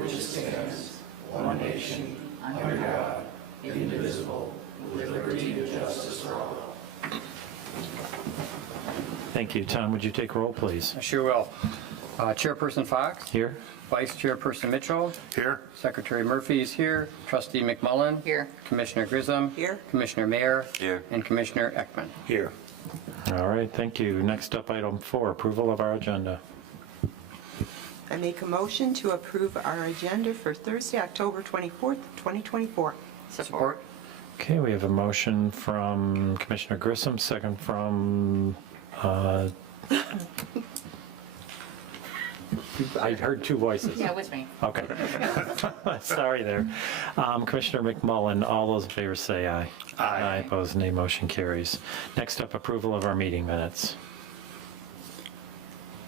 which stands, one nation, under God, indivisible, with liberty and justice for all. Thank you. Tom, would you take roll, please? I sure will. Chairperson Fox. Here. Vice Chairperson Mitchell. Here. Secretary Murphy is here. Trustee McMullen. Here. Commissioner Grissom. Here. Commissioner Mayer. Here. And Commissioner Ekman. Here. All right, thank you. Next up, item 4, approval of our agenda. I make a motion to approve our agenda for Thursday, October 24th, 2024. Support. Okay, we have a motion from Commissioner Grissom, second from, I heard two voices. Yeah, it was me. Okay. Sorry there. Commissioner McMullen, all those in favor say aye. Aye. Opposed, nay. Motion carries. Next up, approval of our meeting minutes.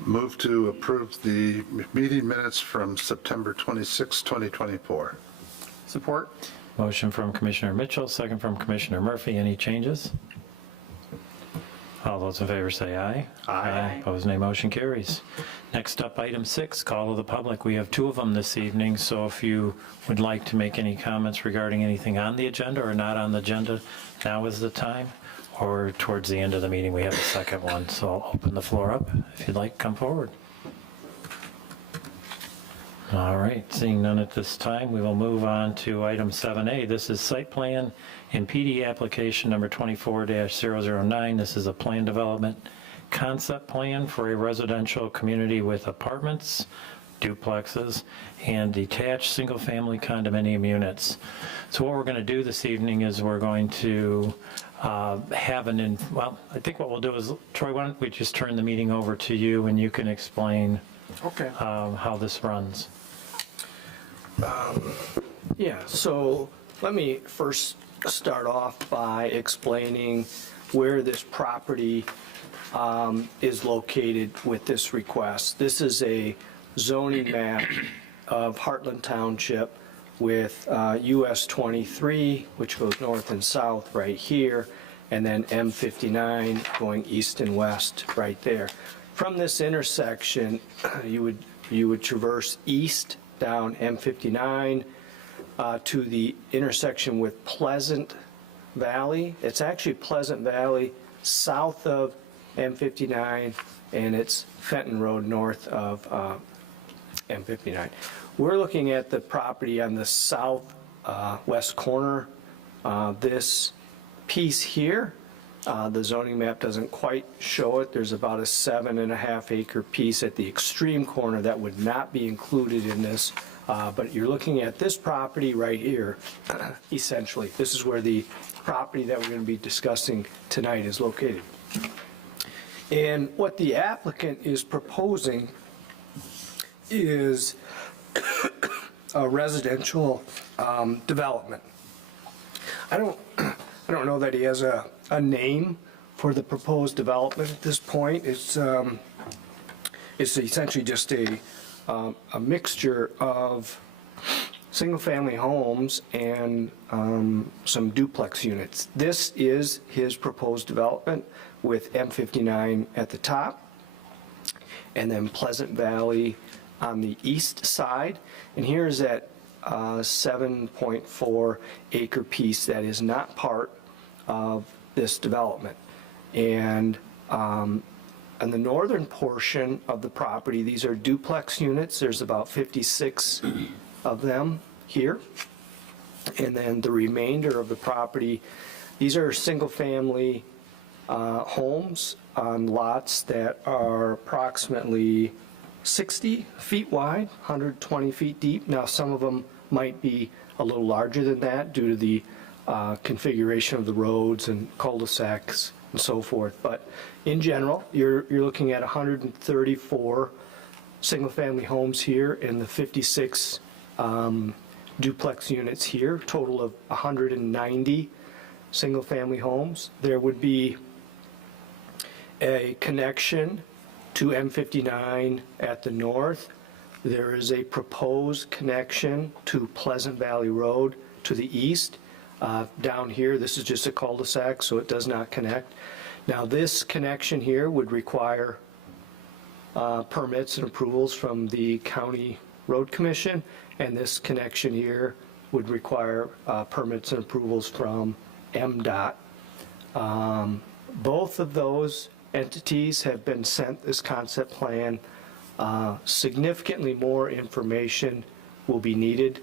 Move to approve the meeting minutes from September 26, 2024. Support. Motion from Commissioner Mitchell, second from Commissioner Murphy. Any changes? All those in favor say aye. Aye. Opposed, nay. Motion carries. Next up, item 6, call of the public. We have 2 of them this evening, so if you would like to make any comments regarding anything on the agenda or not on the agenda, now is the time. Or towards the end of the meeting, we have a second one. So I'll open the floor up. If you'd like, come forward. All right, seeing none at this time, we will move on to item 7A. This is site plan and PD application number 24-009. This is a plan development concept plan for a residential community with apartments, duplexes, and detached single-family condominium units. So what we're going to do this evening is we're going to have well, I think what we'll do is, Troy, why don't we just turn the meeting over to you and you can explain how this runs. Yeah, so let me first start off by explaining where this property is located with this request. This is a zoning map of Heartland Township with US 23, which goes north and south right here, and then M59 going east and west right there. From this intersection, you would traverse east down M59 to the intersection with Pleasant Valley. It's actually Pleasant Valley south of M59, and it's Fenton Road north of M59. We're looking at the property on the south west corner. This piece here, the zoning map doesn't quite show it. There's about a 7.5 acre piece at the extreme corner that would not be included in this. But you're looking at this property right here, essentially. This is where the property that we're going to be discussing tonight is located. And what the applicant is proposing is a residential development. I don't know that he has a name for the proposed development at this point. It's essentially just a mixture of single-family homes and some duplex units. This is his proposed development with M59 at the top, and then Pleasant Valley on the east side. And here's that 7.4 acre piece that is not part of this development. And on the northern portion of the property, these are duplex units. There's about 56 of them here. And then the remainder of the property, these are single-family homes on lots that are approximately 60 feet wide, 120 feet deep. Now, some of them might be a little larger than that due to the configuration of the roads and cul-de-sacs and so forth. But in general, you're looking at 134 single-family homes here and the 56 duplex units here, total of 190 single-family homes. There would be a connection to M59 at the north. There is a proposed connection to Pleasant Valley Road to the east. Down here, this is just a cul-de-sac, so it does not connect. Now, this connection here would require permits and approvals from the county Road Commission, and this connection here would require permits and approvals from MDOT. Both of those entities have been sent this concept plan. Significantly more information will be needed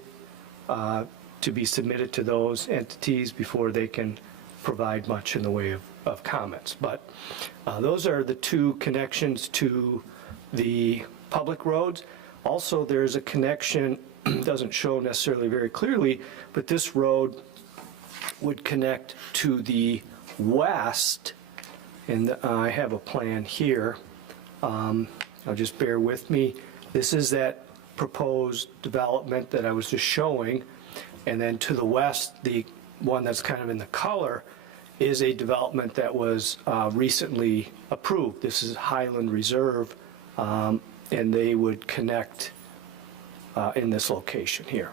to be submitted to those entities before they can provide much in the way of comments. But those are the two connections to the public roads. Also, there's a connection, doesn't show necessarily very clearly, but this road would connect to the west, and I have a plan here. I'll just bear with me. This is that proposed development that I was just showing, and then to the west, the one that's kind of in the color is a development that was recently approved. This is Highland Reserve, and they would connect in this location here.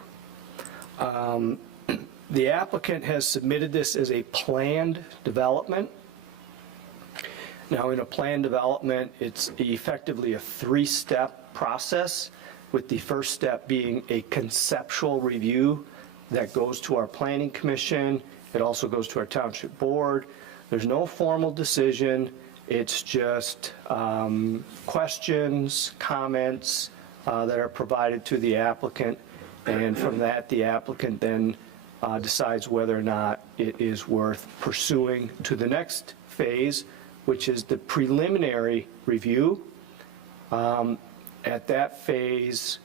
The applicant has submitted this as a planned development. Now, in a planned development, it's effectively a three-step process, with the first step being a conceptual review that goes to our Planning Commission. It also goes to our Township Board. There's no formal decision. It's just questions, comments that are provided to the applicant. And from that, the applicant then decides whether or not it is worth pursuing to the next phase, which is the preliminary review. At that phase,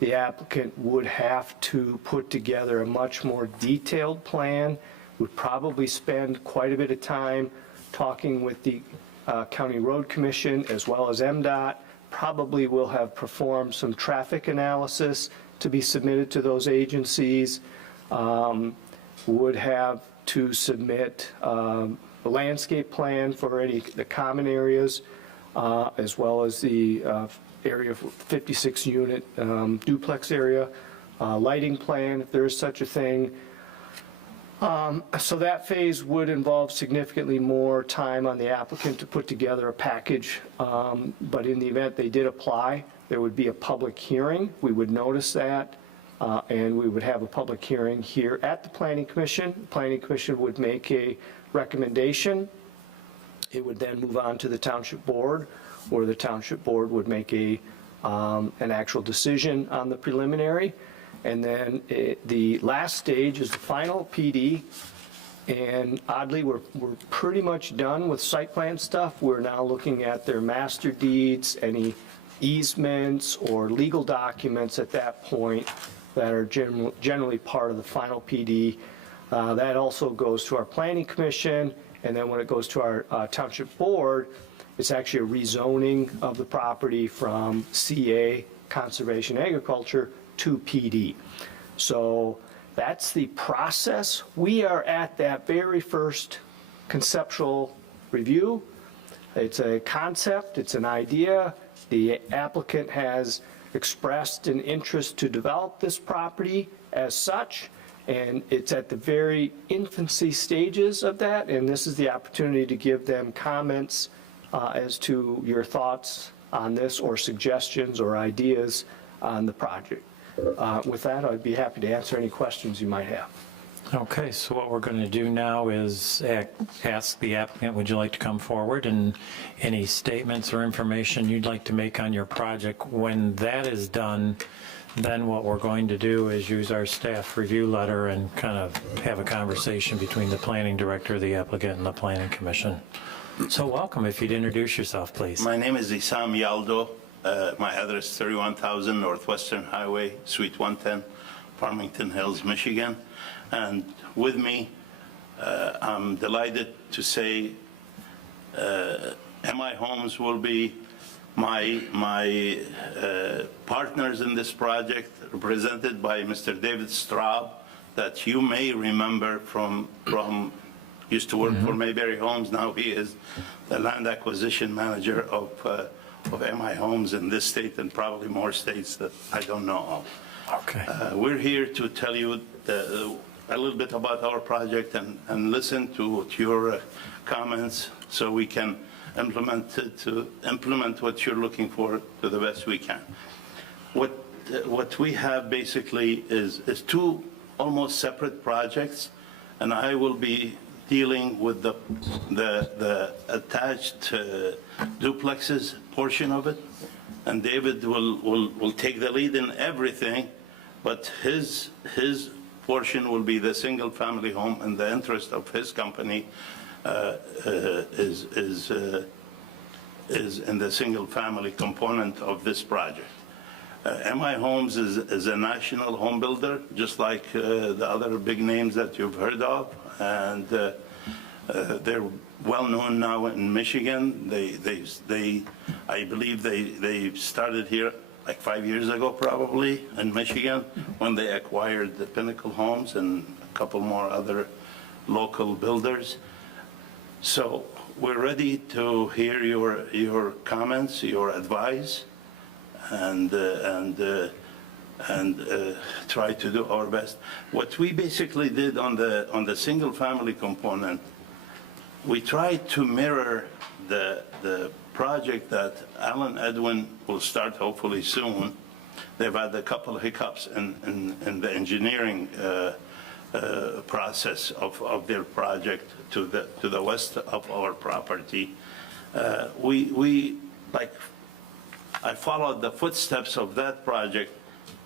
the applicant would have to put together a much more detailed plan, would probably spend quite a bit of time talking with the County Road Commission as well as MDOT, probably will have performed some traffic analysis to be submitted to those agencies, would have to submit a landscape plan for the common areas, as well as the area 56 unit duplex area, lighting plan if there is such a thing. So that phase would involve significantly more time on the applicant to put together a package, but in the event they did apply, there would be a public hearing. We would notice that, and we would have a public hearing here at the Planning Commission. The Planning Commission would make a recommendation. It would then move on to the Township Board, where the Township Board would make an actual decision on the preliminary. And then the last stage is the final PD. And oddly, we're pretty much done with site plan stuff. We're now looking at their master deeds, any easements or legal documents at that point that are generally part of the final PD. That also goes to our Planning Commission. And then when it goes to our Township Board, it's actually a rezoning of the property from CA, Conservation Agriculture, to PD. So that's the process. We are at that very first conceptual review. It's a concept, it's an idea. The applicant has expressed an interest to develop this property as such, and it's at the very infancy stages of that, and this is the opportunity to give them comments as to your thoughts on this, or suggestions or ideas on the project. With that, I'd be happy to answer any questions you might have. Okay, so what we're going to do now is ask the applicant, would you like to come forward, and any statements or information you'd like to make on your project. When that is done, then what we're going to do is use our staff review letter and kind of have a conversation between the planning director, the applicant, and the Planning Commission. So welcome. If you'd introduce yourself, please. My name is Isam Yaldo. My address is 31,000 Northwestern Highway, Suite 110, Farmington Hills, Michigan. And with me, I'm delighted to say MI Homes will be my partners in this project, represented by Mr. David Straub, that you may remember from used to work for Mayberry Homes. Now he is the land acquisition manager of MI Homes in this state and probably more states that I don't know of. Okay. We're here to tell you a little bit about our project and listen to your comments so we can implement what you're looking for to the best we can. What what we have basically is two almost separate projects, and I will be dealing with the attached duplexes portion of it, and David will take the lead in everything, but his portion will be the single-family home, and the interest of his company is in the single-family component of this project. MI Homes is a national home builder, just like the other big names that you've heard of, and they're well-known now in Michigan. I believe they started here like 5 years ago, probably, in Michigan, when they acquired the Pinnacle Homes and a couple more other local builders. So we're ready to hear your comments, your advice, and try to do our best. What we basically did on the single-family component, we tried to mirror the project that Alan Edwin will start hopefully soon. They've had a couple of hiccups in the engineering process of their project to the west of our property. I followed the footsteps of that project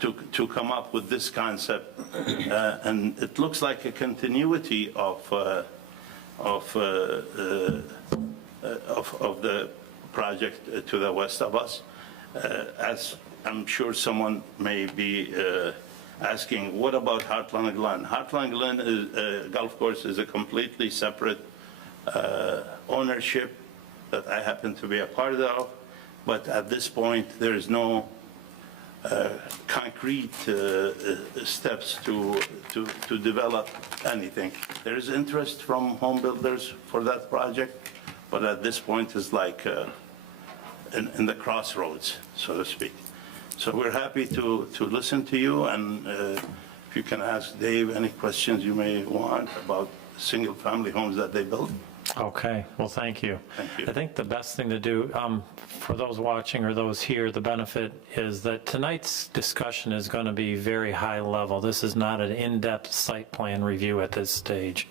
to come up with this concept, and it looks like a continuity of the project to the west of us. As I'm sure someone may be asking, what about Heartland Glen? Heartland Glen golf course is a completely separate ownership that I happen to be a part of, but at this point there is no concrete steps to develop anything. There is interest from home builders for that project, but at this point it's like in the crossroads, so to speak. So we're happy to listen to you, and if you can ask Dave any questions you may want about single-family homes that they build. Okay, well, thank you. Thank you. I think the best thing to do, for those watching or those here, the benefit is that tonight's discussion is going to be very high level. This is not an in-depth site plan review at this stage.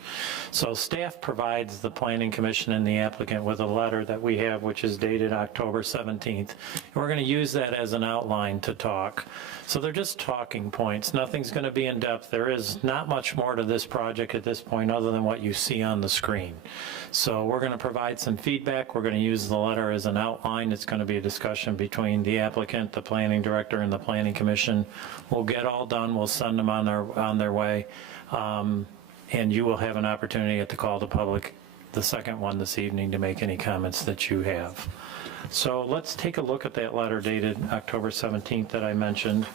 So staff provides the Planning Commission and the applicant with a letter that we have, which is dated October 17th. And we're going to use that as an outline to talk. So they're just talking points. Nothing's going to be in depth. There is not much more to this project at this point other than what you see on the screen. So we're going to provide some feedback. We're going to use the letter as an outline. It's going to be a discussion between the applicant, the planning director, and the planning commission. We'll get all done. We'll send them on their way. And you will have an opportunity at the call to public, the second one this evening, to make any comments that you have. So let's take a look at that letter dated October 17th that I mentioned.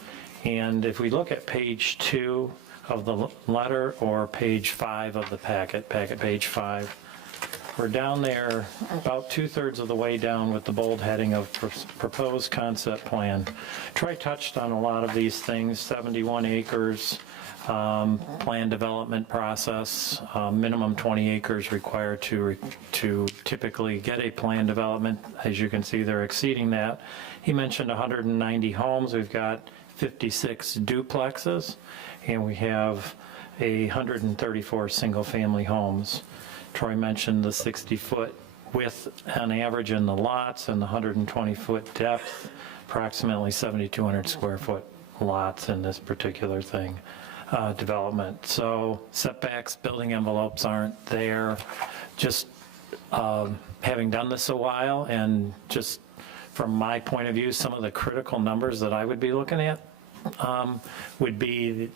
And if we look at page 2 of the letter, or page 5 of the packet page 5, we're down there about 2/3 of the way down with the bold heading of proposed concept plan. Troy touched on a lot of these things: 71 acres, plan development process, minimum 20 acres required to typically get a plan development. As you can see, they're exceeding that. He mentioned 190 homes. We've got 56 duplexes, and we have 134 single-family homes. Troy mentioned the 60-foot width on average in the lots and the 120-foot depth, approximately 7,200 square foot lots in this particular thing, development. So setbacks, building envelopes aren't there. Just having done this a while, and just from my point of view, some of the critical numbers that I would be looking at would be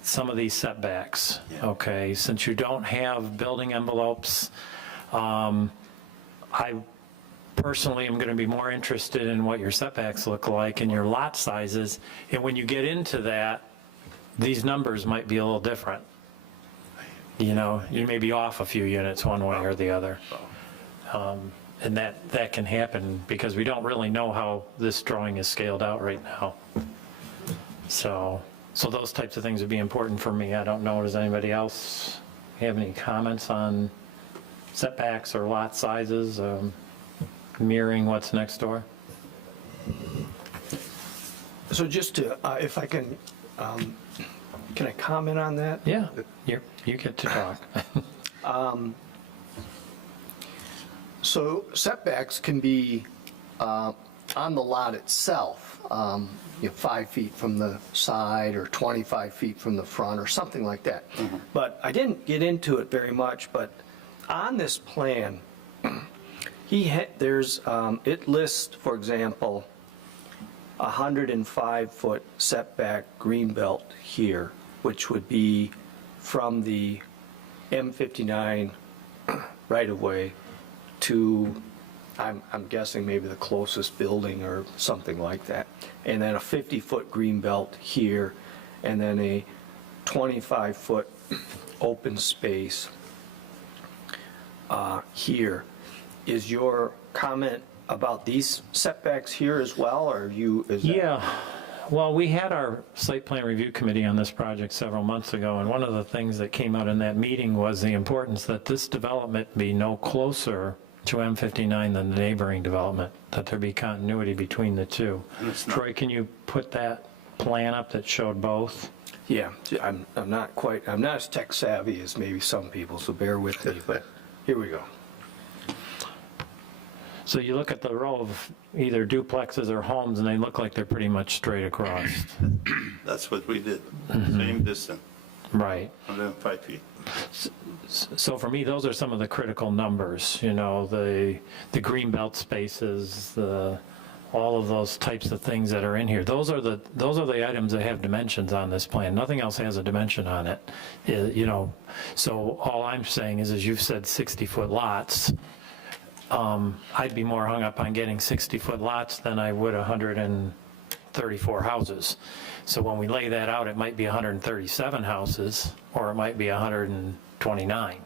some of these setbacks. Okay, since you don't have building envelopes, I personally am going to be more interested in what your setbacks look like and your lot sizes, and when you get into that, these numbers might be a little different. You know, you may be off a few units one way or the other. And that can happen because we don't really know how this drawing is scaled out right now. So those types of things would be important for me. I don't know, does anybody else have any comments on setbacks or lot sizes, mirroring what's next door? So just to, if I can I comment on that? Yeah, you get to talk. So setbacks can be on the lot itself, 5 feet from the side or 25 feet from the front or something like that. But I didn't get into it very much, but on this plan, it lists, for example, 105-foot setback green belt here, which would be from the M59 right-of-way to, I'm guessing maybe the closest building or something like that. And then a 50-foot green belt here, and then a 25-foot open space here. Is your comment about these setbacks here as well, or is that? Yeah, well, we had our site plan review committee on this project several months ago, and one of the things that came out in that meeting was the importance that this development be no closer to M59 than the neighboring development, that there be continuity between the two. Troy, can you put that plan up that showed both? Yeah, I'm not as tech savvy as maybe some people, so bear with me, but here we go. So you look at the row of either duplexes or homes, and they look like they're pretty much straight across. That's what we did, same distance, Right. 105 feet. So for me, those are some of the critical numbers, the green belt spaces, all of those types of things that are in here. Those are the items that have dimensions on this plan. Nothing else has a dimension on it. So all I'm saying is you've said 60-foot lots. I'd be more hung up on getting 60-foot lots than I would 134 houses. So when we lay that out, it might be 137 houses, or it might be 129.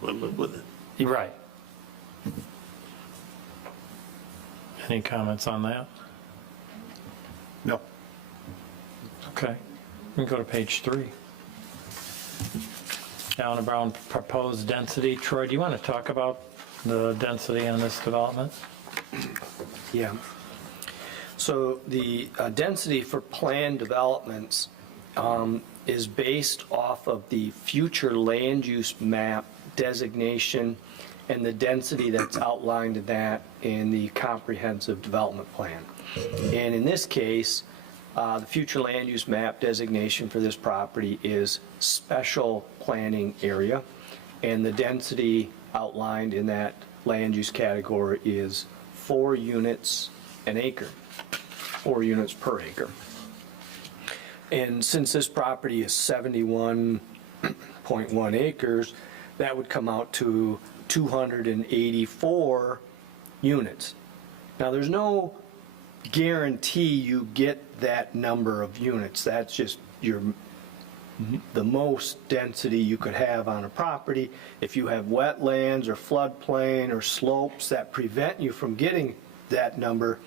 We'll live with it. You're right. Any comments on that? No. Okay. We can go to page 3. Down around proposed density. Troy, do you want to talk about the density on this development? Yeah. So the density for planned developments is based off of the future land use map designation and the density that's outlined in that in the comprehensive development plan. And in this case, the future land use map designation for this property is special planning area, and the density outlined in that land use category is 4 units an acre, 4 units per acre. And since this property is 71.1 acres, that would come out to 284 units. Now, there's no guarantee you get that number of units. That's just the most density you could have on a property. If you have wetlands or floodplain or slopes that prevent you from getting that number,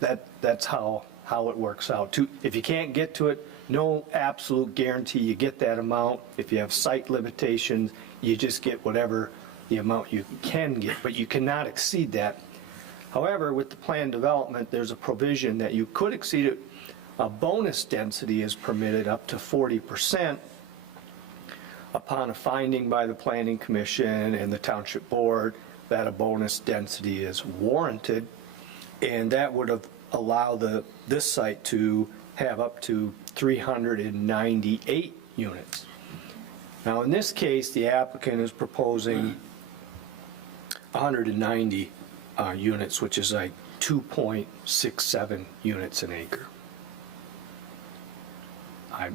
that's how it works out. If you can't get to it, no absolute guarantee you get that amount. If you have site limitations, you just get whatever the amount you can get, but you cannot exceed that. However, with the planned development, there's a provision that you could exceed it. A bonus density is permitted up to 40% upon a finding by the Planning Commission and the Township Board that a bonus density is warranted, and that would have allowed this site to have up to 398 units. Now, in this case, the applicant is proposing 190 units, which is like 2.67 units an acre. I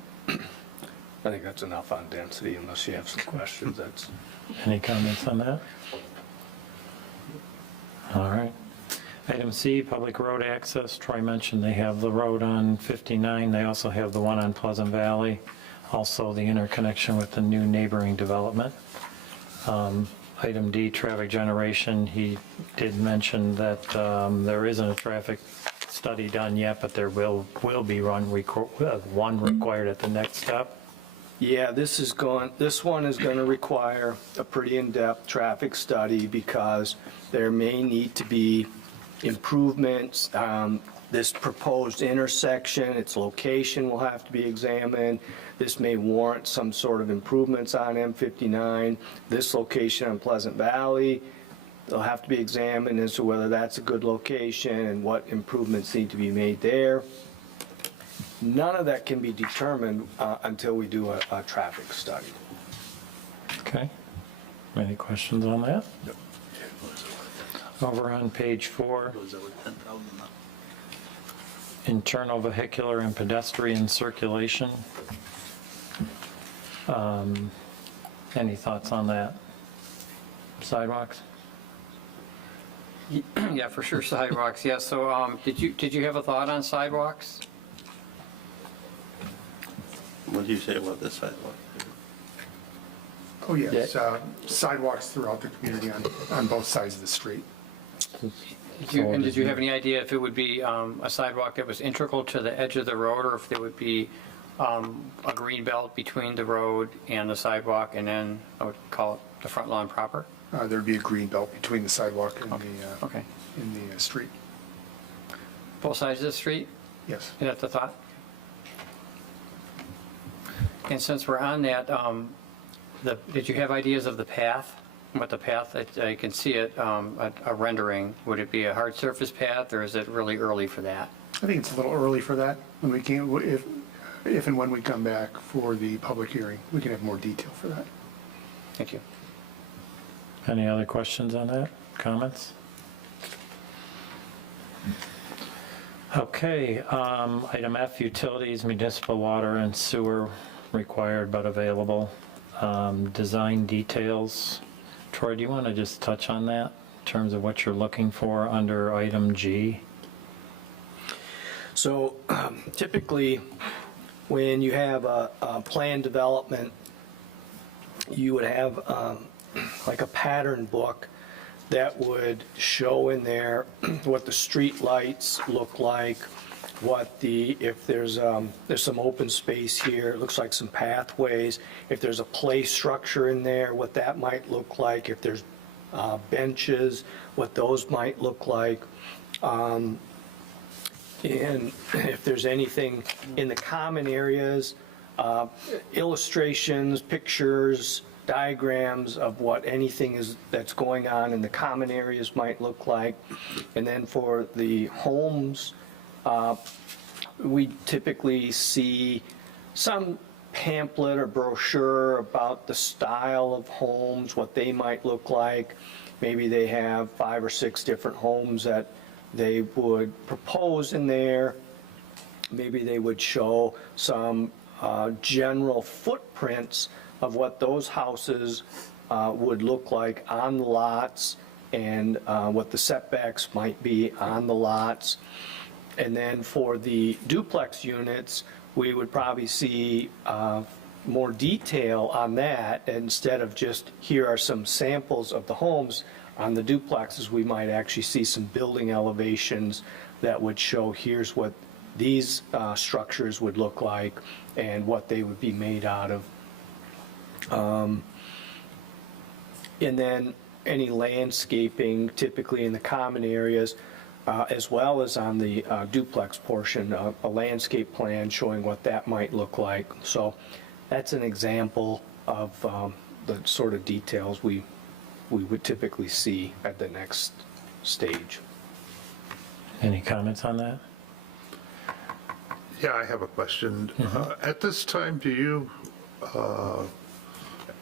think that's enough on density, unless you have some questions. Any comments on that? All right. Item C, public road access. Troy mentioned they have the road on 59. They also have the one on Pleasant Valley. Also the interconnection with the new neighboring development. Item D, traffic generation. He did mention that there isn't a traffic study done yet, but there will be one required at the next step. Yeah, this one is going to require a pretty in-depth traffic study because there may need to be improvements this proposed intersection, its location will have to be examined. This may warrant some sort of improvements on M59. This location on Pleasant Valley, they'll have to be examined as to whether that's a good location and what improvements need to be made there. None of that can be determined until we do a traffic study. Okay. Any questions on that? Over on page 4, internal vehicular and pedestrian circulation. Any thoughts on that? Sidewalks? Yeah, for sure, sidewalks, yeah, so did you have a thought on sidewalks? What do you say about the sidewalk? Oh, yes, sidewalks throughout the community on both sides of the street. Did you have any idea if it would be a sidewalk that was integral to the edge of the road, or if there would be a green belt between the road and the sidewalk, and then I would call it the front lawn proper? There'd be a green belt between the sidewalk and Okay. in the street. Both sides of the street? Yes. Is that the thought? And since we're on that, did you have ideas of the path? What the path, I can see it, a rendering. Would it be a hard surface path, or is it really early for that? I think it's a little early for that. When we can, if and when we come back for the public hearing, we can have more detail for that. Thank you. Any other questions on that? Comments? Okay, item F, utilities, municipal water and sewer required but available. Design details. Troy, do you want to just touch on that in terms of what you're looking for under item G? So typically, when you have a planned development, you would have like a pattern book that would show in there what the street lights look like, if there's some open space here, it looks like some pathways, if there's a play structure in there, what that might look like, if there's benches, what those might look like. And if there's anything in the common areas, illustrations, pictures, diagrams of what anything is that's going on in the common areas might look like. And then for the homes, we typically see some pamphlet or brochure about the style of homes, what they might look like. Maybe they have 5 or 6 different homes that they would propose in there. Maybe they would show some general footprints of what those houses would look like on the lots, and what the setbacks might be on the lots. And then for the duplex units, we would probably see more detail on that. Instead of just, here are some samples of the homes, on the duplexes, we might actually see some building elevations that would show, here's what these structures would look like and what they would be made out of. And then any landscaping, typically in the common areas, as well as on the duplex portion, a landscape plan showing what that might look like. So that's an example of the sort of details we would typically see at the next stage. Any comments on that? Yeah, I have a question. At this time, do you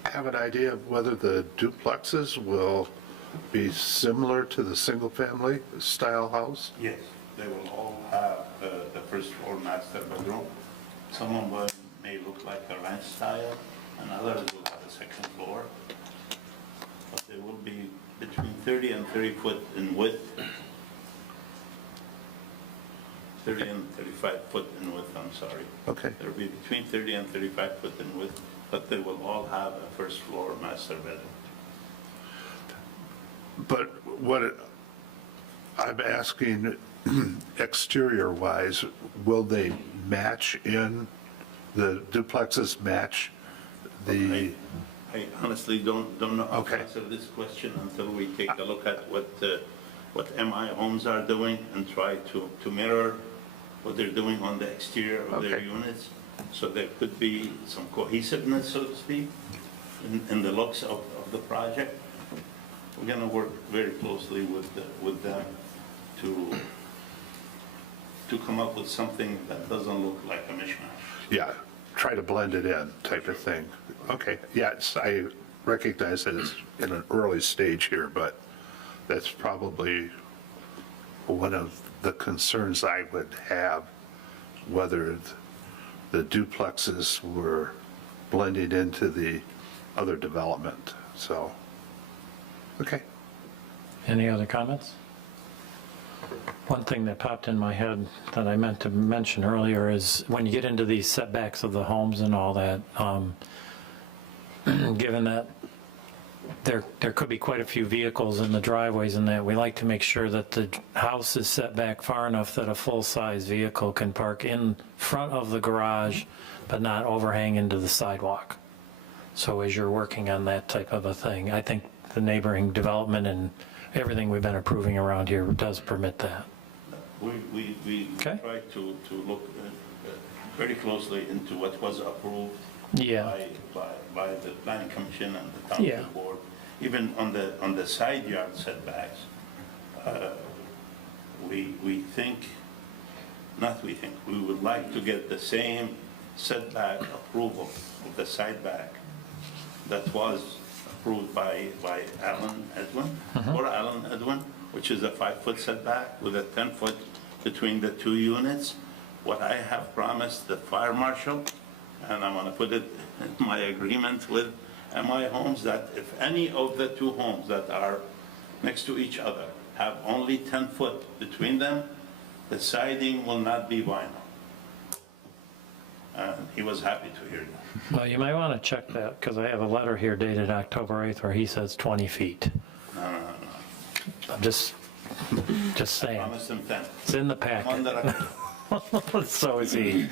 have an idea of whether the duplexes will be similar to the single-family style house? Yes, they will all have the first floor master bedroom. Some of them may look like a ranch style, and others will have a second floor. But they will be between 30 and 30 foot in width. 30 and 35 foot in width, I'm sorry. Okay. They'll be between 30 and 35 foot in width, but they will all have a first floor master bedroom. But what I'm asking, exterior-wise, will they match in, the duplexes match the, I honestly don't know how to Okay. answer this question until we take a look at what what MI Homes are doing and try to mirror what they're doing on the exterior of their Okay. units. So there could be some cohesiveness, so to speak, in the looks of the project. We're going to work very closely with them to come up with something that doesn't look like a mishmash. Yeah, try to blend it in type of thing. Okay, yes, I recognize that it's in an early stage here, but that's probably one of the concerns I would have, whether the duplexes were blended into the other development, so, okay. Any other comments? One thing that popped in my head that I meant to mention earlier is when you get into these setbacks of the homes and all that, given that there could be quite a few vehicles in the driveways and that, we like to make sure that the house is set back far enough that a full-size vehicle can park in front of the garage, but not overhang into the sidewalk. So as you're working on that type of a thing, I think the neighboring development and everything we've been approving around here does permit that. We Okay. try to look very closely into what was approved Yeah. by the planning commission and the Yeah. township board. Even on the side yard setbacks, we would like to get the same setback approval of the side back that was approved by Alan Edwin, or Alan Edwin, which is a 5-foot setback with a 10-foot between the two units. What I have promised the fire marshal, and I'm gonna put it in my agreement with MI Homes, that if any of the two homes that are next to each other have only 10 foot between them, the siding will not be vinyl. And he was happy to hear that. Well, you might want to check that, because I have a letter here dated October 8th where he says 20 feet. I'm just saying. Promised him 10. It's in the On packet. the record. So is he.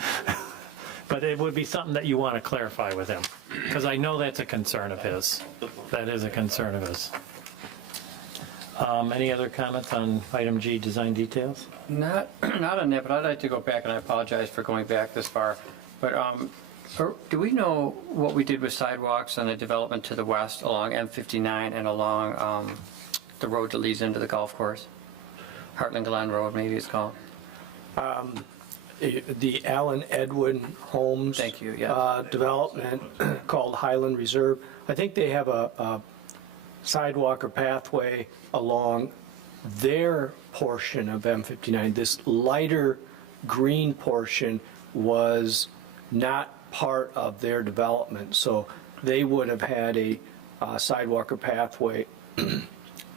But it would be something that you want to clarify with him, because I know that's a concern of his. That is a concern of his. Any other comments on item G, design details? Not on that, but I'd like to go back, and I apologize for going back this far. But do we know what we did with sidewalks and the development to the west along M59 and along the road that leads into the golf course? Heartland Glen Road, maybe it's called. The Alan Edwin Homes. Thank you, yeah. Development called Highland Reserve. I think they have a sidewalk or pathway along their portion of M59. This lighter green portion was not part of their development, so they would have had a sidewalk or pathway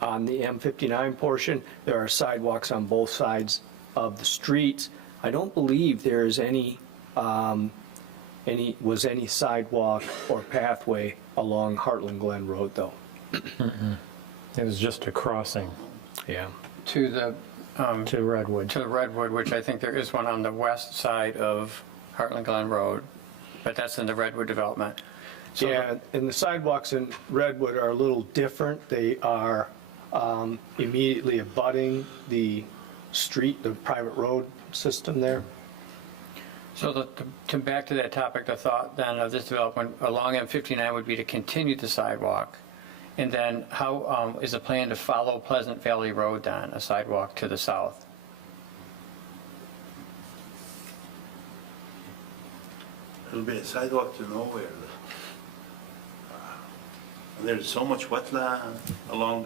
on the M59 portion. There are sidewalks on both sides of the streets. I don't believe there is any sidewalk or pathway along Heartland Glen Road, though. It was just a crossing Yeah. To the to Redwood. to Redwood, which I think there is one on the west side of Heartland Glen Road, but that's in the Redwood development. So Yeah, and the sidewalks in Redwood are a little different. They are immediately abutting the street, the private road system there. So to back to that topic, the thought then of this development along M59 would be to continue the sidewalk. And then how is the plan to follow Pleasant Valley Road then, a sidewalk to the south? It'll be a sidewalk to nowhere. There's so much wetland along,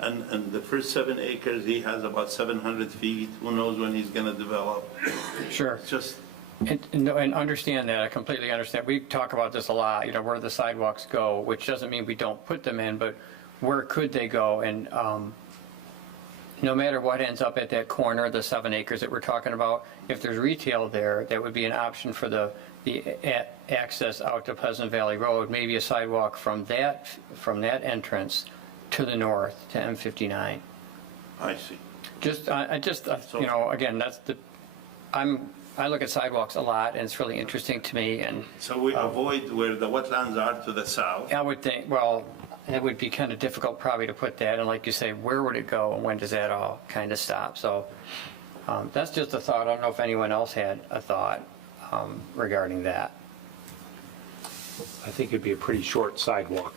and the first 7 acres, he has about 700 feet. Who knows when he's gonna develop? Sure. It's just, And understand that, I completely understand. We talk about this a lot, where the sidewalks go, which doesn't mean we don't put them in, but where could they go? And no matter what ends up at that corner, the 7 acres that we're talking about, if there's retail there, that would be an option for the access out to Pleasant Valley Road, maybe a sidewalk from that entrance to the north, to M59. I see. Again, I look at sidewalks a lot, and it's really interesting to me, and So we avoid where the wetlands are to the south. I would think, well, it would be kind of difficult probably to put that, and like you say, where would it go and when does that all kind of stop? So that's just a thought. I don't know if anyone else had a thought regarding that. I think it'd be a pretty short sidewalk.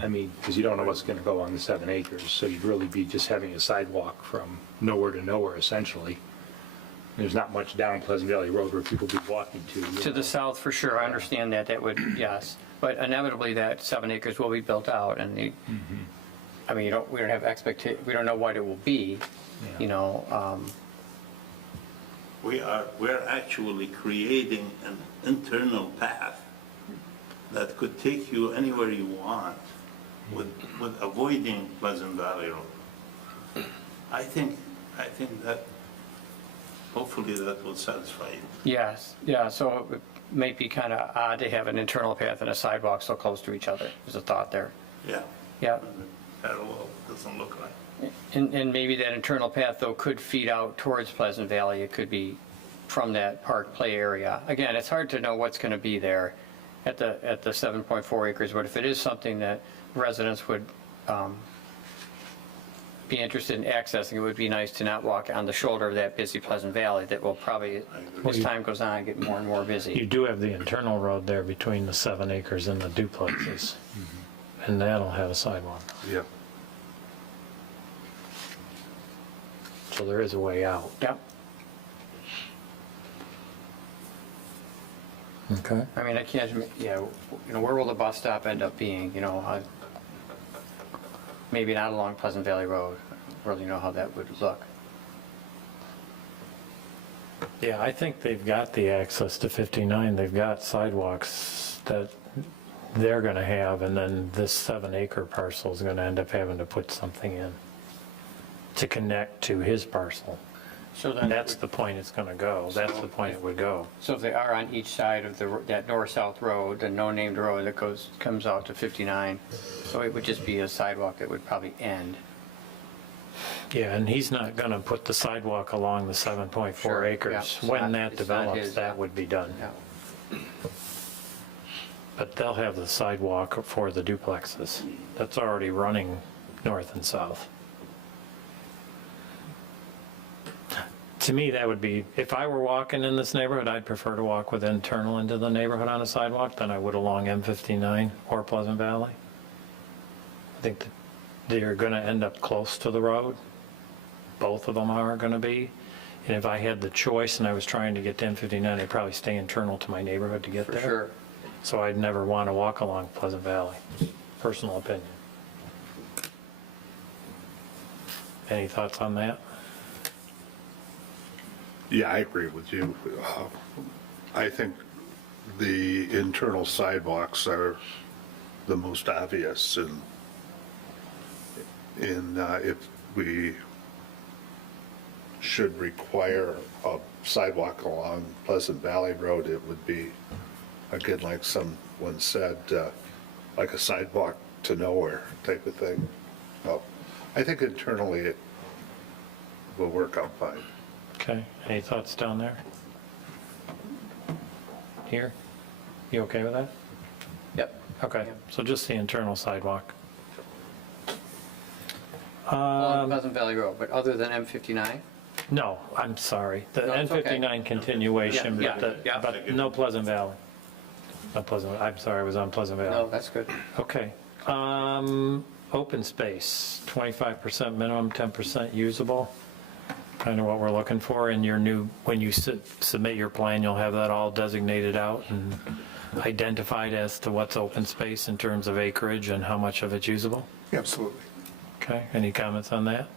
I mean, because you don't know what's going to go on the 7 acres, so you'd really be just having a sidewalk from nowhere to nowhere, essentially. There's not much down Pleasant Valley Road where people be walking to. To the south, for sure, I understand that, that would, yes. But inevitably, that 7 acres will be built out, and I mean, we don't have we don't know what it will be, you know. We're actually creating an internal path that could take you anywhere you want with avoiding Pleasant Valley Road. I think that hopefully that will satisfy you. Yes, yeah, so it may be kind of odd to have an internal path and a sidewalk so close to each other, there's a thought there. Yeah. Yeah, Parallel doesn't look like. and maybe that internal path, though, could feed out towards Pleasant Valley, it could be from that park play area. Again, it's hard to know what's going to be there at the 7.4 acres, but if it is something that residents would be interested in accessing, it would be nice to not walk on the shoulder of that busy Pleasant Valley that will probably, as time goes on, get more and more You busy. do have the internal road there between the 7 acres and the duplexes, and that'll have a sidewalk. Yeah. So there is a way out. Yep, Okay. I mean, I can't, yeah, you know, where will the bus stop end up being, you know? Maybe not along Pleasant Valley Road, really know how that would look. Yeah, I think they've got the access to 59. They've got sidewalks that they're going to have, and then this 7 acre parcel is going to end up having to put something in to connect to his parcel. So then, And that's the point it's going to go. That's the point it would go. so if they are on each side of that north-south road, the no-named road that comes out to 59, so it would just be a sidewalk that would probably end. Yeah, and he's not going to put the sidewalk along the 7.4 Sure, yeah. acres. It's When not- that it's not develops, his, that yeah. would be done. Yeah. But they'll have the sidewalk for the duplexes. That's already running north and south. To me, that would be, if I were walking in this neighborhood, I'd prefer to walk with internal into the neighborhood on a sidewalk than I would along M59 or Pleasant Valley. I think that they're going to end up close to the road. Both of them are going to be. And if I had the choice and I was trying to get to M59, I'd probably stay internal to my neighborhood to get For there. sure. So I'd never want to walk along Pleasant Valley. Personal opinion. Any thoughts on that? Yeah, I agree with you. I think the internal sidewalks are the most obvious, and if we should require a sidewalk along Pleasant Valley Road, it would be, again, like someone said, like a sidewalk to nowhere type of thing. Well, I think internally it will work out fine. Okay, any thoughts down there? Here? You okay with that? Yep. Okay, so just the internal sidewalk. Along Pleasant Valley Road, but other than M59? No, I'm sorry. The No, it's okay. N59 continuation, Yeah, yeah. but no Pleasant Valley. Not Pleasant, I'm sorry, I was on Pleasant No, Valley. that's good. Okay. Open space, 25% minimum, 10% usable. Kind of what we're looking for in your new, when you submit your plan, you'll have that all designated out and identified as to what's open space in terms of acreage and how much of it's usable. Absolutely. Okay, any comments on that?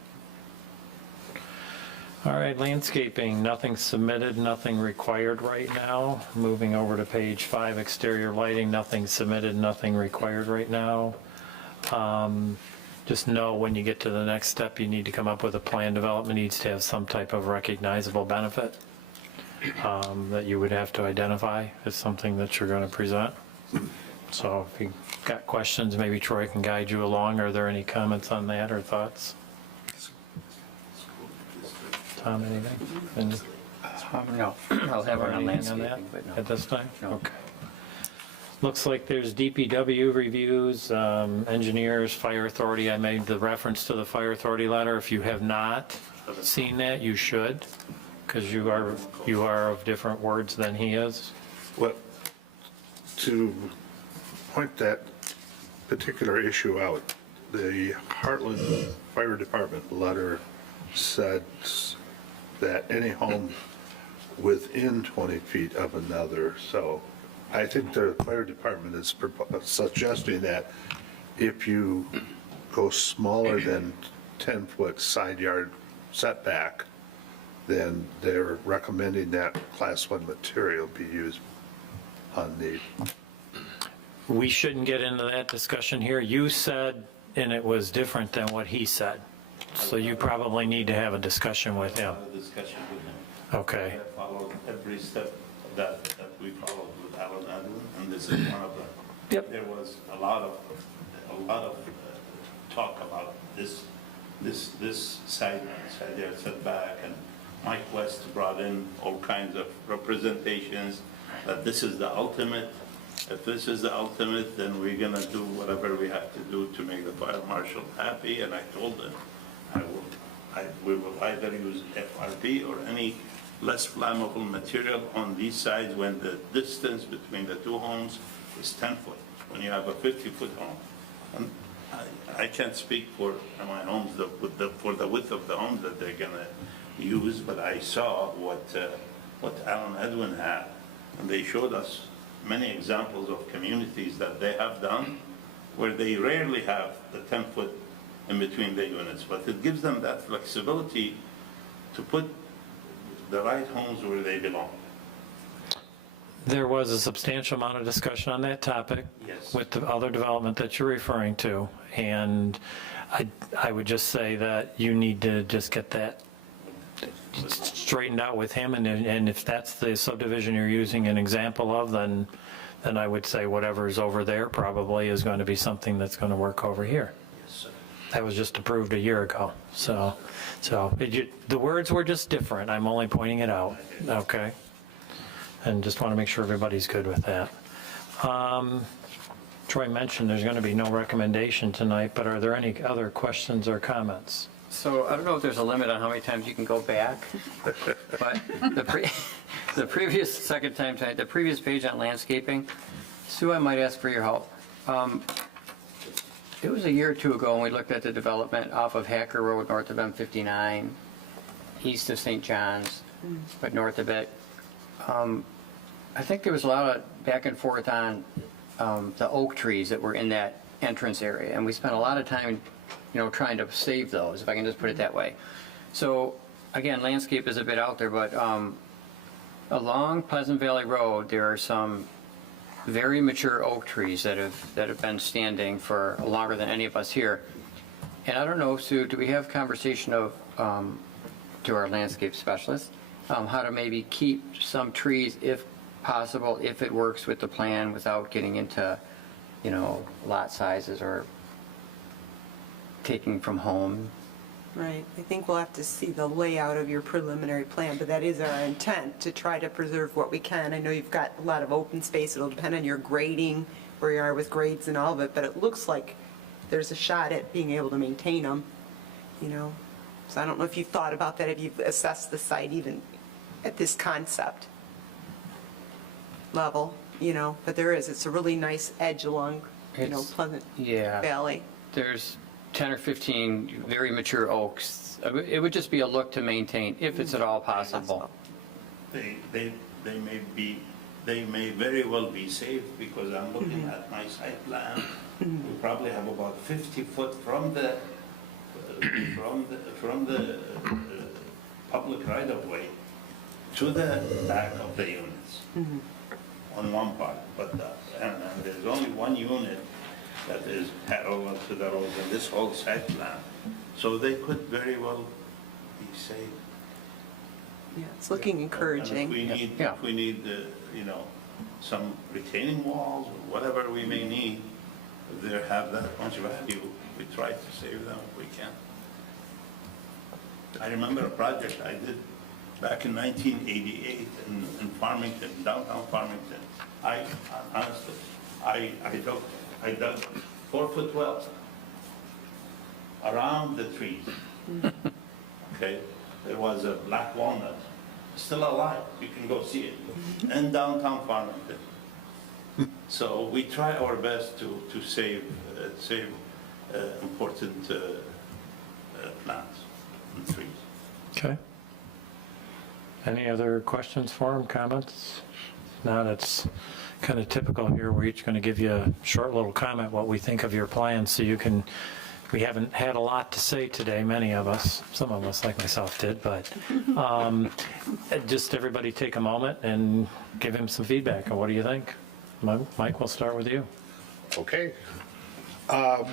All right, landscaping, nothing submitted, nothing required right now. Moving over to page 5, exterior lighting, nothing submitted, nothing required right now. Just know when you get to the next step, you need to come up with a plan. Development needs to have some type of recognizable benefit that you would have to identify as something that you're going to present. So if you got questions, maybe Troy can guide you along. Are there any comments on that or thoughts? Tom, anything? No, I'll have it on Anything on that landscaping, but no. at this time? No. Okay. Looks like there's DPW reviews, engineers, fire authority. I made the reference to the fire authority letter. If you have not seen that, you should, because you are of different words than he is. What, to point that particular issue out, the Heartland Fire Department letter said that any home within 20 feet of another, so I think the fire department is suggesting that if you go smaller than 10-foot side yard setback, then they're recommending that class 1 material be used on the, We shouldn't get into that discussion here. You said, and it was different than what he said. So you probably need to have a discussion with him. Had a discussion with him. Okay. I followed every step that we followed with Alan Edwin, and this is one of them. Yep. There was a lot of talk about this side yard setback, and Mike West brought in all kinds of representations that this is the ultimate. If this is the ultimate, then we're gonna do whatever we have to do to make the fire marshal happy, and I told him, we will either use FRP or any less flammable material on these sides when the distance between the two homes is 10 foot, when you have a 50-foot home. And I can't speak for my homes, for the width of the homes that they're gonna use, but I saw what Alan Edwin had, and they showed us many examples of communities that they have done where they rarely have the 10-foot in between the units, but it gives them that flexibility to put the right homes where they belong. There was a substantial amount of discussion on that topic. Yes. With the other development that you're referring to. And I would just say that you need to just get that straightened out with him. And if that's the subdivision you're using an example of, then I would say whatever's over there probably is going to be something that's going to work over here. Yes, sir. That was just approved a year ago. So the words were just different. I'm only pointing it out. Okay. And just want to make sure everybody's good with that. Troy mentioned there's going to be no recommendation tonight, but are there any other questions or comments? So I don't know if there's a limit on how many times you can go back, but the previous, second time tonight, the previous page on landscaping, Sue, I might ask for your help. It was a year or two ago when we looked at the development off of Hacker Road, north of M59, east of St. John's, but north of it. I think there was a lot of back and forth on the oak trees that were in that entrance area, and we spent a lot of time, trying to save those, if I can just put it that way. So, again, landscape is a bit out there, but along Pleasant Valley Road, there are some very mature oak trees that have been standing for longer than any of us here. And I don't know, Sue, do we have conversation of, to our landscape specialist, how to maybe keep some trees, if possible, if it works with the plan, without getting into, lot sizes or taking from home? Right, I think we'll have to see the layout of your preliminary plan, but that is our intent, to try to preserve what we can. I know you've got a lot of open space, it'll depend on your grading, where you are with grades and all of it, but it looks like there's a shot at being able to maintain them, So I don't know if you've thought about that, if you've assessed the site even at this concept level, but it's a really nice edge along, It's- Pleasant Yeah. Valley. There's 10 or 15 very mature oaks. It would just be a look to maintain, if it's at all possible. They may very well be safe, because I'm looking at my site plan. We probably have about 50 foot from the public right of way to the back of the units on one part, but and there's only one unit that is parallel to the road in this whole site plan, so they could very well be safe. Yeah, it's looking encouraging. And if we need, some retaining walls or whatever we may need, if they have that much value, we try to save them if we can. I remember a project I did back in 1988 in Farmington, downtown Farmington. Honestly, I dug 4-foot wells around the trees. Okay, there was a black walnut, still alive, you can go see it, in downtown Farmington. So we try our best to save important plants and trees. Okay. Any other questions for him, comments? If not, it's kind of typical here. We're each going to give you a short little comment, what we think of your plan, so you can, we haven't had a lot to say today, many of us, some of us like myself did, but just everybody take a moment and give him some feedback on what do you think? Mike, we'll start with you. Okay. I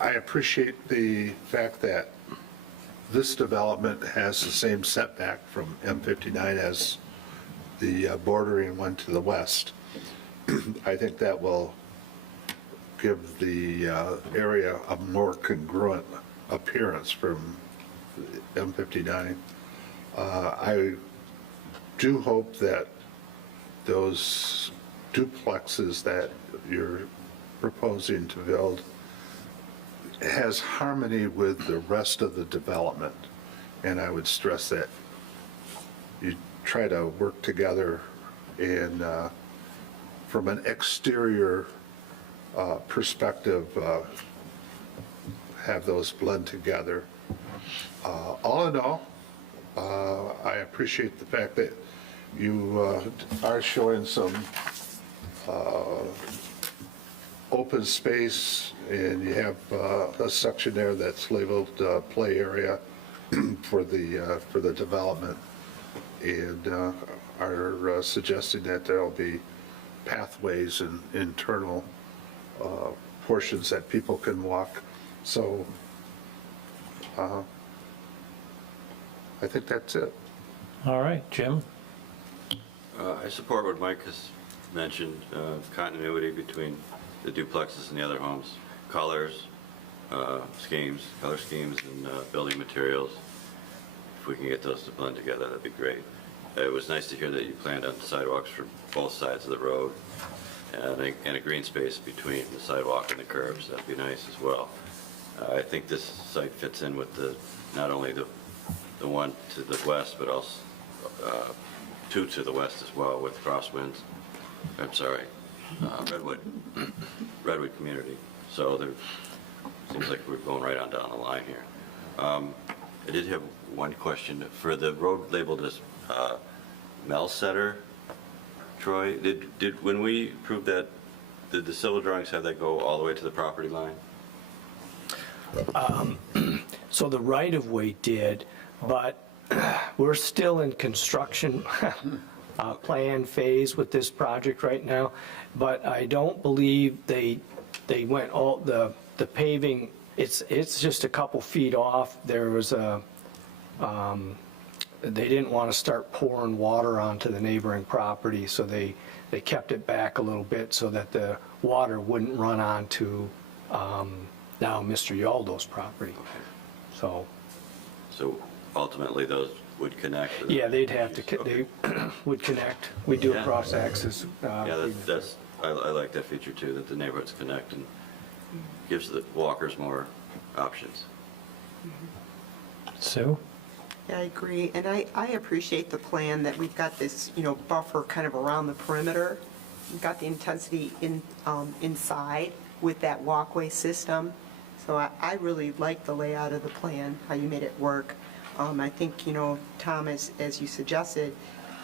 appreciate the fact that this development has the same setback from M59 as the bordering one to the west. I think that will give the area a more congruent appearance from M59. I do hope that those duplexes that you're proposing to build has harmony with the rest of the development. And I would stress that you try to work together and from an exterior perspective, have those blend together. All in all, I appreciate the fact that you are showing some open space, and you have a section there that's labeled play area for the development, and are suggesting that there'll be pathways and internal portions that people can walk. So I think that's it. All right, Jim? I support what Mike has mentioned, continuity between the duplexes and the other homes, colors, color schemes, and building materials. If we can get those to blend together, that'd be great. It was nice to hear that you planned on sidewalks for both sides of the road and a green space between the sidewalk and the curbs. That'd be nice as well. I think this site fits in with not only the one to the west, but also two to the west as well with Crosswinds. I'm sorry, Redwood community. So there seems like we're going right on down the line here. I did have one question for the road labeled as Melsetter. Troy, did when we approved that, did the civil drawings have that go all the way to the property line? So the right-of-way did, but we're still in construction plan phase with this project right now. But I don't believe they went all, the paving, it's just a couple feet off. There was they didn't want to start pouring water onto the neighboring property, so they kept it back a little bit so that the water wouldn't run onto now Mr. Yaldo's property. So ultimately those would connect? yeah, they'd have to, they would connect. We do a cross-access. Yeah, I like that feature too, that the neighborhoods connect and gives the walkers more options. Sue? Yeah, I agree, and I appreciate the plan that we've got this, buffer kind of around the perimeter. We've got the intensity inside with that walkway system. So I really like the layout of the plan, how you made it work. I think, Tom, as you suggested,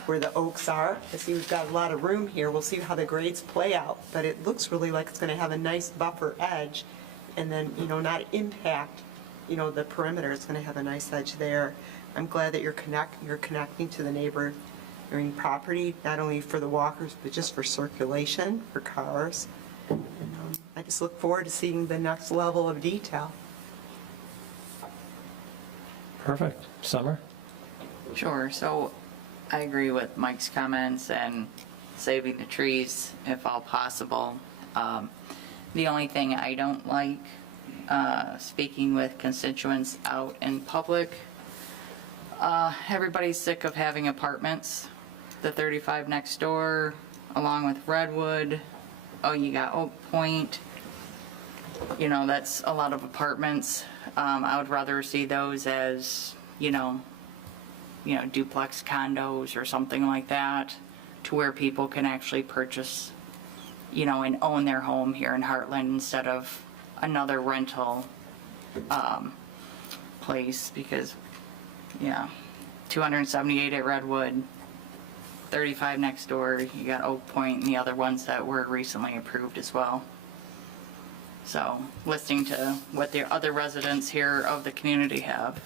where the oaks are, I see we've got a lot of room here. We'll see how the grades play out, but it looks really like it's going to have a nice buffer edge, and then, not impact, the perimeter. It's going to have a nice edge there. I'm glad that you're connecting to the neighboring property, not only for the walkers, but just for circulation, for cars. And, I just look forward to seeing the next level of detail. Perfect. Summer? Sure, so I agree with Mike's comments and saving the trees if all possible. The only thing I don't like, speaking with constituents out in public, everybody's sick of having apartments. The 35 next door, along with Redwood, oh, you got Oak Point, you know, that's a lot of apartments. I would rather see those as, you know, duplex condos or something like that, to where people can actually purchase, you know, and own their home here in Heartland instead of another rental place, because, yeah, 278 at Redwood, 35 next door, you got Oak Point and the other ones that were recently approved as well. So, listening to what the other residents here of the community have,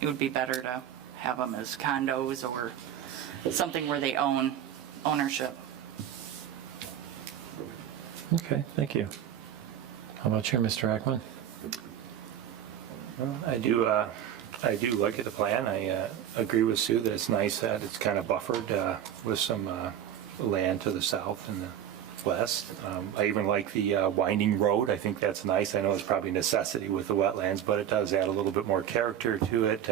it would be better to have them as condos or something where they own ownership. Okay, thank you. How about you, Mr. Ackman? I do look at the plan. I agree with Sue that it's nice that it's kind of buffered with some land to the south and the west. I even like the winding road. I think that's nice. I know it's probably a necessity with the wetlands, but it does add a little bit more character to it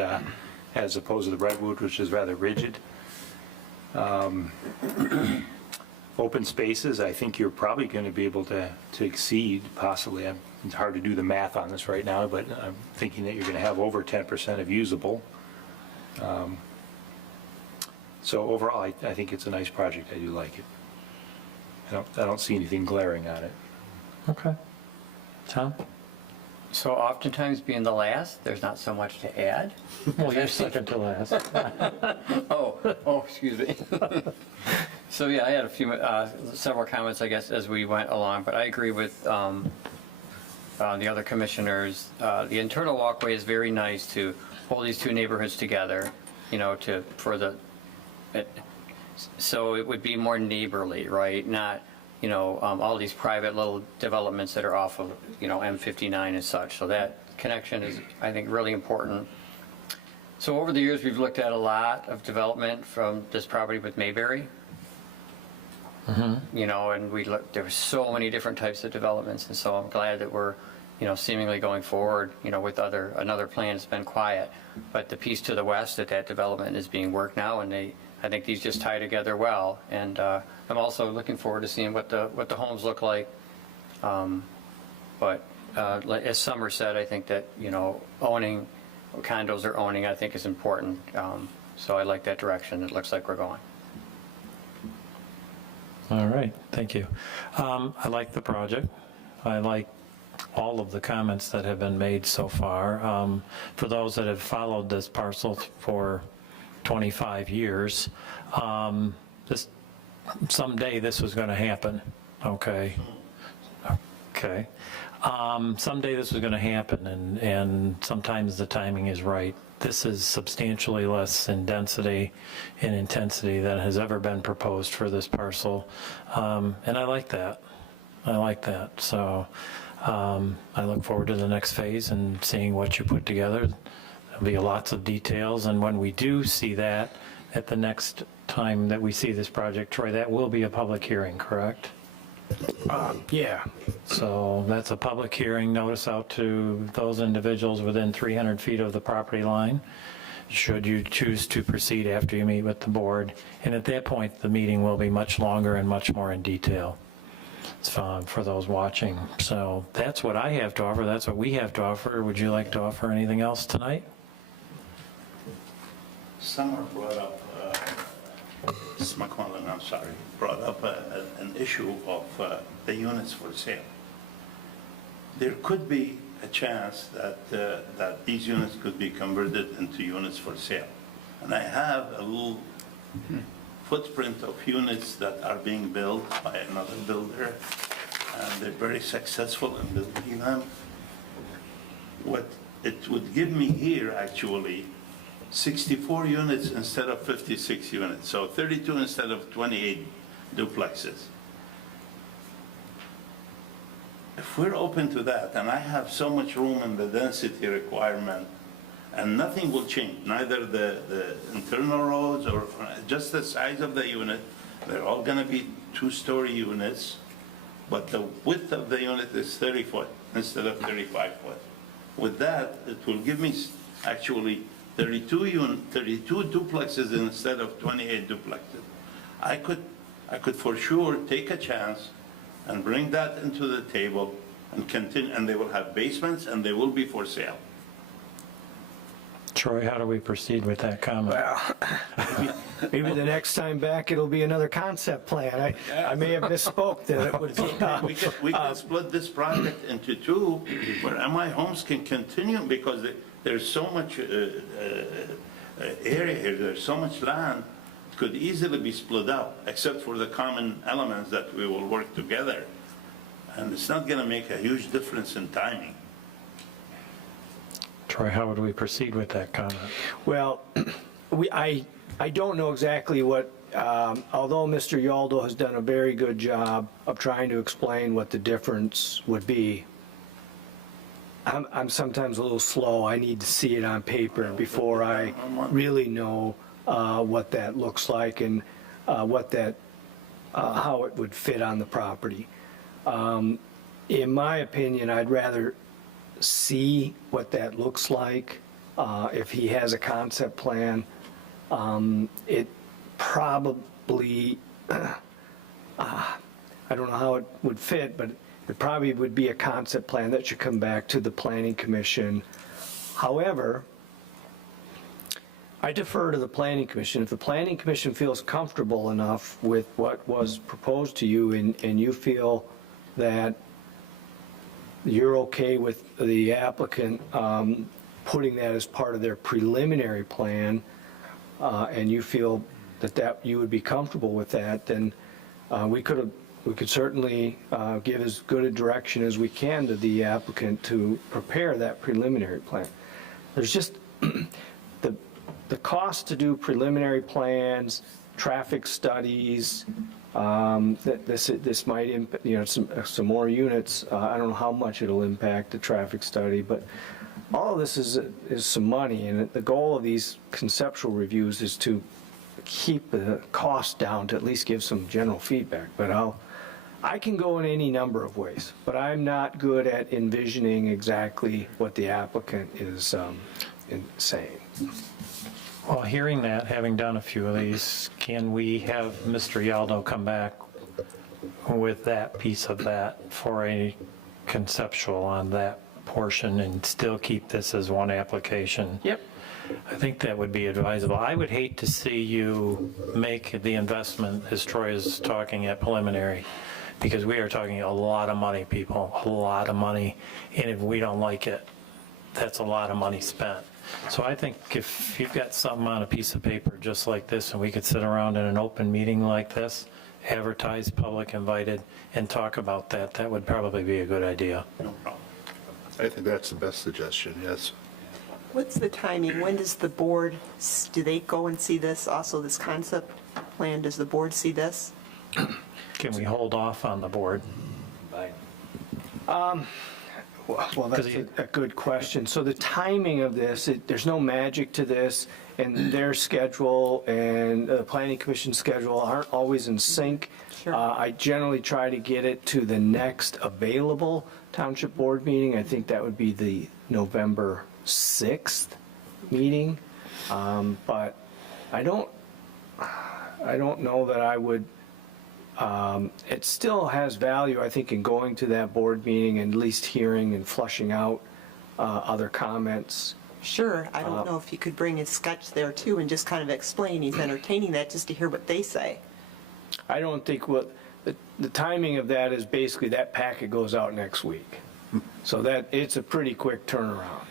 as opposed to the redwood, which is rather rigid. Open spaces, I think you're probably going to be able to exceed, possibly, it's hard to do the math on this right now, but I'm thinking that you're going to have over 10% of usable. So overall, I think it's a nice project. I do like it. I don't see anything glaring on it. Okay. Tom? So oftentimes being the last, there's not so much to add. Well, you're second to last. Oh, excuse me. So yeah, I had several comments, I guess, as we went along, but I agree with the other commissioners. The internal walkway is very nice to hold these two neighborhoods together, you know, so it would be more neighborly, right? Not, you know, all these private little developments that are off of, you know, M59 and such. So that connection is, I think, really important. So over the years, we've looked at a lot of development from this property with Mayberry. You know, and there were so many different types of developments, and so I'm glad that we're, you know, seemingly going forward, you know, with another plan. It's been quiet, but the piece to the west that development is being worked now, and I think these just tie together well. And I'm also looking forward to seeing what the homes look like. But as Summer said, I think that, you know, owning condos or owning, I think, is important. So I like that direction. It looks like we're going. All right, thank you. I like the project. I like all of the comments that have been made so far. For those that have followed this parcel for 25 years, someday this was going to happen, okay? Okay. Someday this was going to happen, and sometimes the timing is right. This is substantially less in density and intensity than has ever been proposed for this parcel, and I like that. I like that. So I look forward to the next phase and seeing what you put together. There'll be lots of details, and when we do see that at the next time that we see this project, Troy, that will be a public hearing, correct? Yeah. So that's a public hearing, notice out to those individuals within 300 feet of the property line, should you choose to proceed after you meet with the board. And at that point, the meeting will be much longer and much more in detail for those watching. So that's what I have to offer. That's what we have to offer. Would you like to offer anything else tonight? Summer brought up, McClellan, I'm sorry, brought up an issue of the units for sale. There could be a chance that these units could be converted into units for sale. And I have a little footprint of units that are being built by another builder, and they're very successful in building them. What it would give me here, actually, 64 units instead of 56 units, so 32 instead of 28 duplexes. If we're open to that, and I have so much room in the density requirement, and nothing will change, neither the internal roads or just the size of the unit, they're all gonna be 2-story units, but the width of the unit is 30 foot instead of 35 foot. With that, it will give me actually 32 duplexes instead of 28 duplexes. I could for sure take a chance and bring that into the table and continue, and they will have basements and they will be for sale. Troy, how do we proceed with that comment? Maybe the next time back, it'll be another concept plan. I may have misspoke that it was. We can split this project into two, where MI Homes can continue, because there's so much area here, there's so much land, it could easily be split up, except for the common elements that we will work together. And it's not going to make a huge difference in timing. Troy, how would we proceed with that comment? Well, I don't know exactly what, although Mr. Yaldo has done a very good job of trying to explain what the difference would be, I'm sometimes a little slow. I need to see it on paper before I really know what that looks like and what that, how it would fit on the property. In my opinion, I'd rather see what that looks like. If he has a concept plan, it probably, I don't know how it would fit, but it probably would be a concept plan that should come back to the Planning Commission. However, I defer to the Planning Commission. If the Planning Commission feels comfortable enough with what was proposed to you and you feel that you're okay with the applicant putting that as part of their preliminary plan, and you feel that you would be comfortable with that, then we could certainly give as good a direction as we can to the applicant to prepare that preliminary plan. There's just the cost to do preliminary plans, traffic studies, this might, some more units. I don't know how much it'll impact the traffic study, but all of this is some money, and the goal of these conceptual reviews is to keep the cost down, to at least give some general feedback. But I can go in any number of ways, but I'm not good at envisioning exactly what the applicant is saying. Well, hearing that, having done a few of these, can we have Mr. Yaldo come back with that piece of that for a conceptual on that portion and still keep this as one application? Yep. I think that would be advisable. I would hate to see you make the investment, as Troy is talking at preliminary, because we are talking a lot of money, people, a lot of money, and if we don't like it, that's a lot of money spent. So I think if you've got something on a piece of paper just like this, and we could sit around in an open meeting like this, advertise, public invited, and talk about that, that would probably be a good idea. No problem. I think that's the best suggestion, yes. What's the timing? When does the board, do they go and see this, also this concept plan? Does the board see this? Can we hold off on the board? Well, that's a good question. So the timing of this, there's no magic to this, and their schedule and the Planning Commission schedule aren't always in sync. Sure. I generally try to get it to the next available Township Board meeting. I think that would be the November 6th meeting. But I don't know that I would. It still has value, I think, in going to that board meeting and at least hearing and flushing out other comments. Sure. I don't know if you could bring a sketch there too and just kind of explain he's entertaining that, just to hear what they say. I don't think the timing of that is basically that packet goes out next week. So that it's a pretty quick turnaround.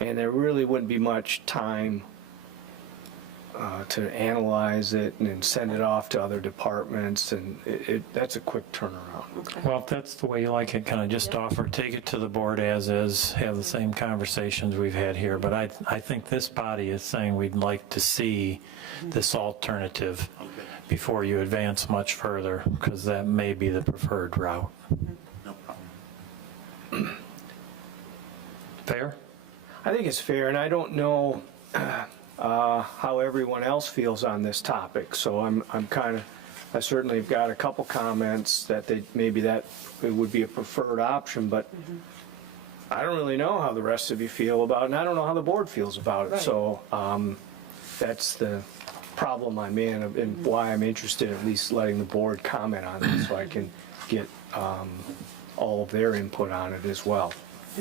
And there really wouldn't be much time to analyze it and then send it off to other departments, and that's a quick turnaround. Well, if that's the way you like it, kind of just offer, take it to the board as is, have the same conversations we've had here. But I think this body is saying we'd like to see this alternative before you advance much further, because that may be the preferred route. No problem. Fair? I think it's fair, and I don't know how everyone else feels on this topic, so I certainly have got a couple comments that maybe that it would be a preferred option, but I don't really know how the rest of you feel about it, and I don't know how the board feels about it. Right. So that's the problem I'm in and why I'm interested in at least letting the board comment on it so I can get all of their input on it as well.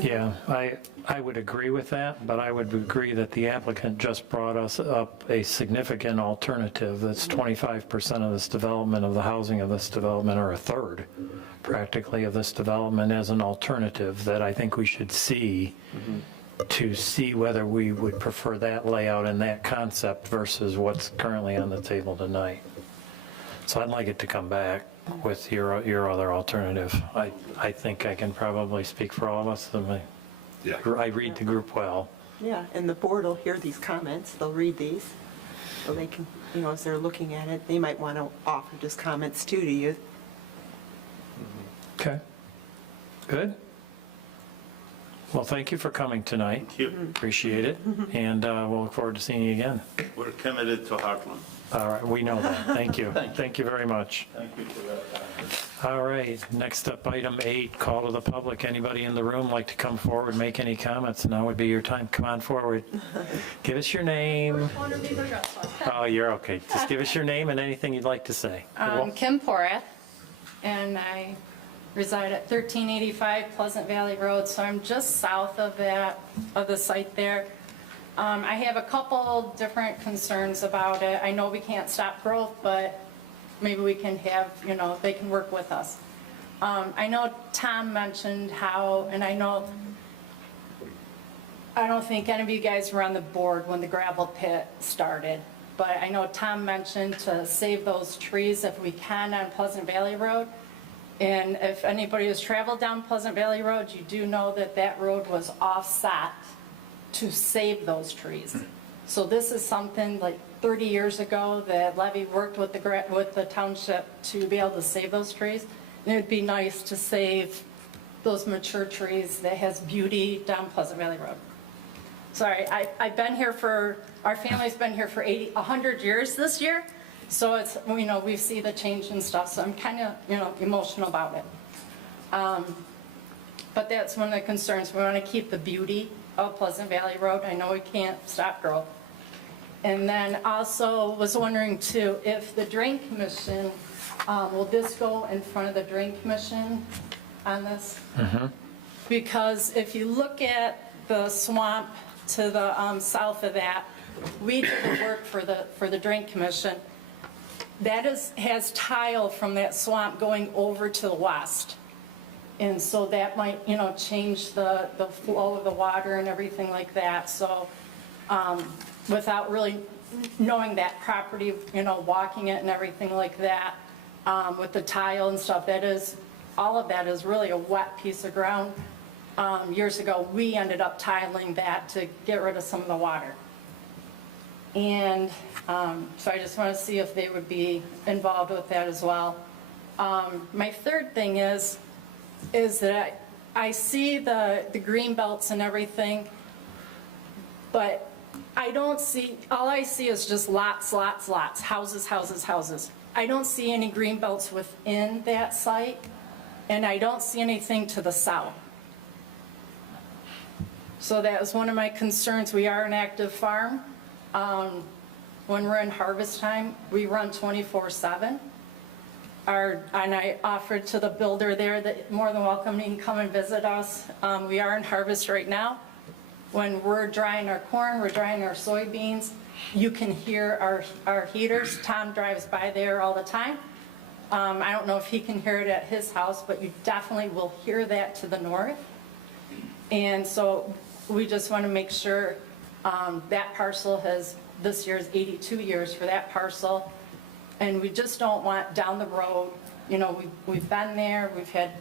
Yeah, I would agree with that, but I would agree that the applicant just brought us up a significant alternative that's 25% of this development, of the housing of this development, or a third practically of this development as an alternative that I think we should see to see whether we would prefer that layout and that concept versus what's currently on the table tonight. So I'd like it to come back with your other alternative. I think I can probably speak for all of us. Yeah. I read the group well. Yeah, and the board will hear these comments, they'll read these, so they can, as they're looking at it, they might want to offer just comments too to you. Okay. Good. Well, thank you for coming tonight. Thank you. Appreciate it. And we'll look forward to seeing you again. We're committed to Heartland. All right, we know that. Thank you. Thank you very much. Thank you for that. All right, next up, item 8, call to the public. Anybody in the room like to come forward, make any comments? Now would be your time. Come on forward. Give us your name. Oh, you're okay. Just give us your name and anything you'd like to say. Kim Porath, and I reside at 1385 Pleasant Valley Road, so I'm just south of the site there. I have a couple different concerns about it. I know we can't stop growth, but maybe we can have, they can work with us. I know Tom mentioned how, and I don't think any of you guys were on the board when the gravel pit started, but I know Tom mentioned to save those trees if we can on Pleasant Valley Road. And if anybody has traveled down Pleasant Valley Road, you do know that that road was offset to save those trees. So this is something like 30 years ago that Levy worked with the township to be able to save those trees. And it would be nice to save those mature trees that has beauty down Pleasant Valley Road. Sorry, I've been here our family's been here for 100 years this year. So it's, we see the change and stuff, so I'm kind of, emotional about it. But that's one of the concerns. We want to keep the beauty of Pleasant Valley Road. I know we can't stop growth. And then also was wondering too, if the Drain Commission, will this go in front of the Drain Commission on this? Because if you look at the swamp to the south of that, we did the work for the Drain Commission. That has tile from that swamp going over to the west. And so that might, change the flow of the water and everything like that. So without really knowing that property, walking it and everything like that, with the tile and stuff, all of that is really a wet piece of ground. Years ago, we ended up tiling that to get rid of some of the water. And so I just want to see if they would be involved with that as well. My third thing is that I see the green belts and everything, but I don't see, all I see is just lots, lots, lots, houses, houses, houses. I don't see any green belts within that site, and I don't see anything to the south. So that was one of my concerns. We are an active farm. When we're in harvest time, we run 24/7. And I offered to the builder there that more than welcome, he can come and visit us. We are in harvest right now. When we're drying our corn, we're drying our soybeans, you can hear our heaters. Tom drives by there all the time. I don't know if he can hear it at his house, but you definitely will hear that to the north. And so we just want to make sure that parcel this year's 82 years for that parcel. And we just don't want down the road, we've been there, we've had,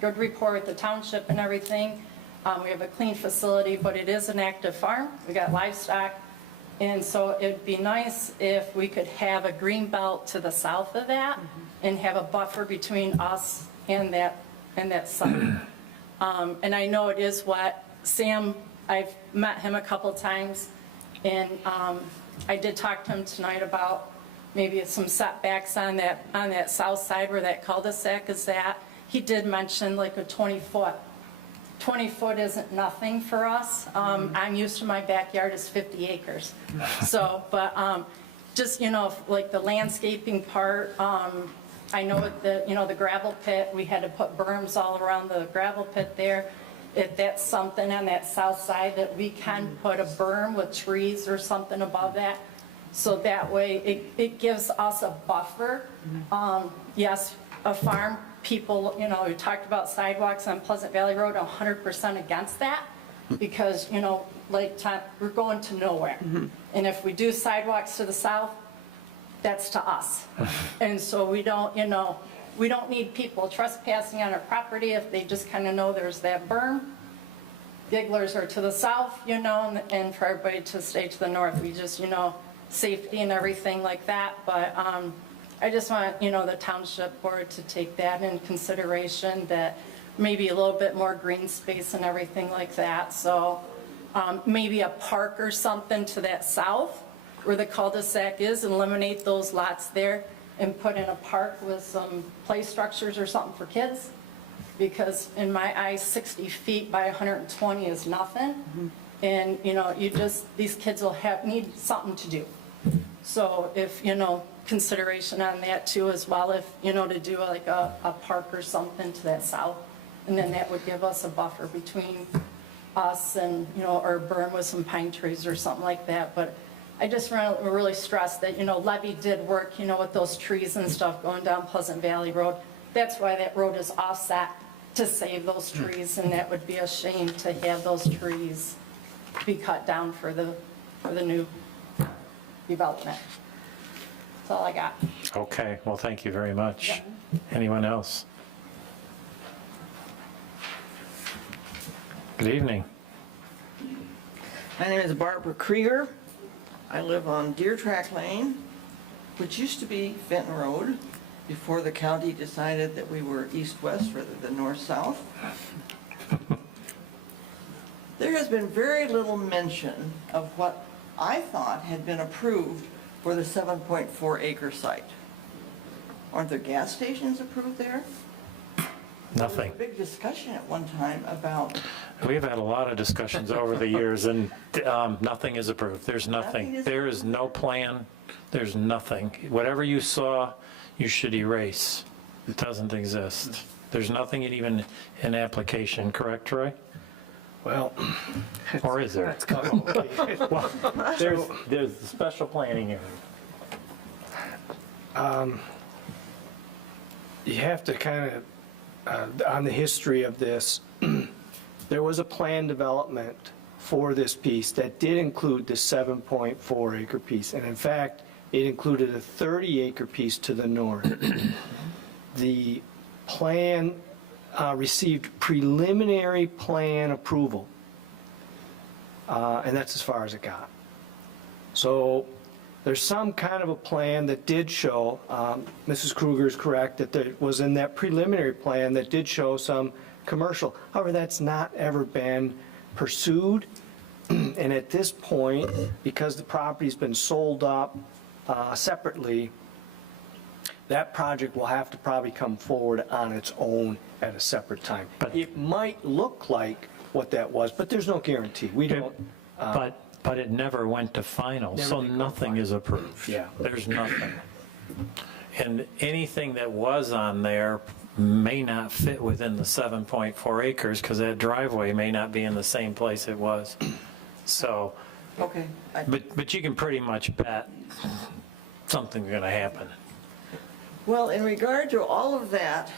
good report, the township and everything. We have a clean facility, but it is an active farm. We got livestock. And so it'd be nice if we could have a green belt to the south of that and have a buffer between us and that site. And I know it is what Sam, I've met him a couple times, and I did talk to him tonight about maybe some setbacks on that south side where that cul-de-sac is at. He did mention like a 20-foot 20 foot isn't nothing for us. I'm used to my backyard is 50 acres. So, but just, like the landscaping part, I know with the, the gravel pit, we had to put berms all around the gravel pit there. If that's something on that south side that we can put a berm with trees or something above that, so that way it gives us a buffer. Yes, a farm, people, we talked about sidewalks on Pleasant Valley Road, 100% against that, because, like, we're going to nowhere. And if we do sidewalks to the south, that's to us. And so we don't need people trespassing on our property if they just kind of know there's that berm. Gigglers are to the south, and for everybody to stay to the north. We just, safety and everything like that. But I just want, the township board to take that in consideration, that maybe a little bit more green space and everything like that. So maybe a park or something to that south where the cul-de-sac is, and eliminate those lots there and put in a park with some play structures or something for kids. Because in my eyes, 60 feet by 120 is nothing. And, these kids will need something to do. So if, consideration on that too as well, if, to do like a park or something to that south. And then that would give us a buffer between us and, or burn with some pine trees or something like that. But I just want to really stress that, Levy did work, with those trees and stuff going down Pleasant Valley Road. That's why that road is offset, to save those trees, and that would be a shame to have those trees be cut down for the new development. That's all I got. Okay, well, thank you very much. Anyone else? Good evening. My name is Barbara Krieger. I live on Deer Track Lane, which used to be Fenton Road, before the county decided that we were east-west rather than north-south. There has been very little mention of what I thought had been approved for the 7.4 acre site. Aren't there gas stations approved there? Nothing. There was a big discussion at one time about... We've had a lot of discussions over the years, and nothing is approved. There's nothing. There is no plan. There's nothing. Whatever you saw, you should erase. It doesn't exist. There's nothing even in application, correct, Troy? Well, Or is there? that's complicated. Well, there's the special planning area. You have to kind of, on the history of this, there was a plan development for this piece that did include the 7.4 acre piece. And in fact, it included a 30 acre piece to the north. The plan received preliminary plan approval. And that's as far as it got. So there's some kind of a plan that did show, Mrs. Kruger is correct, that there was in that preliminary plan that did show some commercial. However, that's not ever been pursued. And at this point, because the property's been sold up separately, that project will have to probably come forward on its own at a separate time. It might look like what that was, but there's no guarantee. We don't. But it never went to final, so nothing is approved. Yeah. There's nothing. And anything that was on there may not fit within the 7.4 acres because that driveway may not be in the same place it was. So, Okay. but you can pretty much bet something's going to happen. Well, in regard to all of that,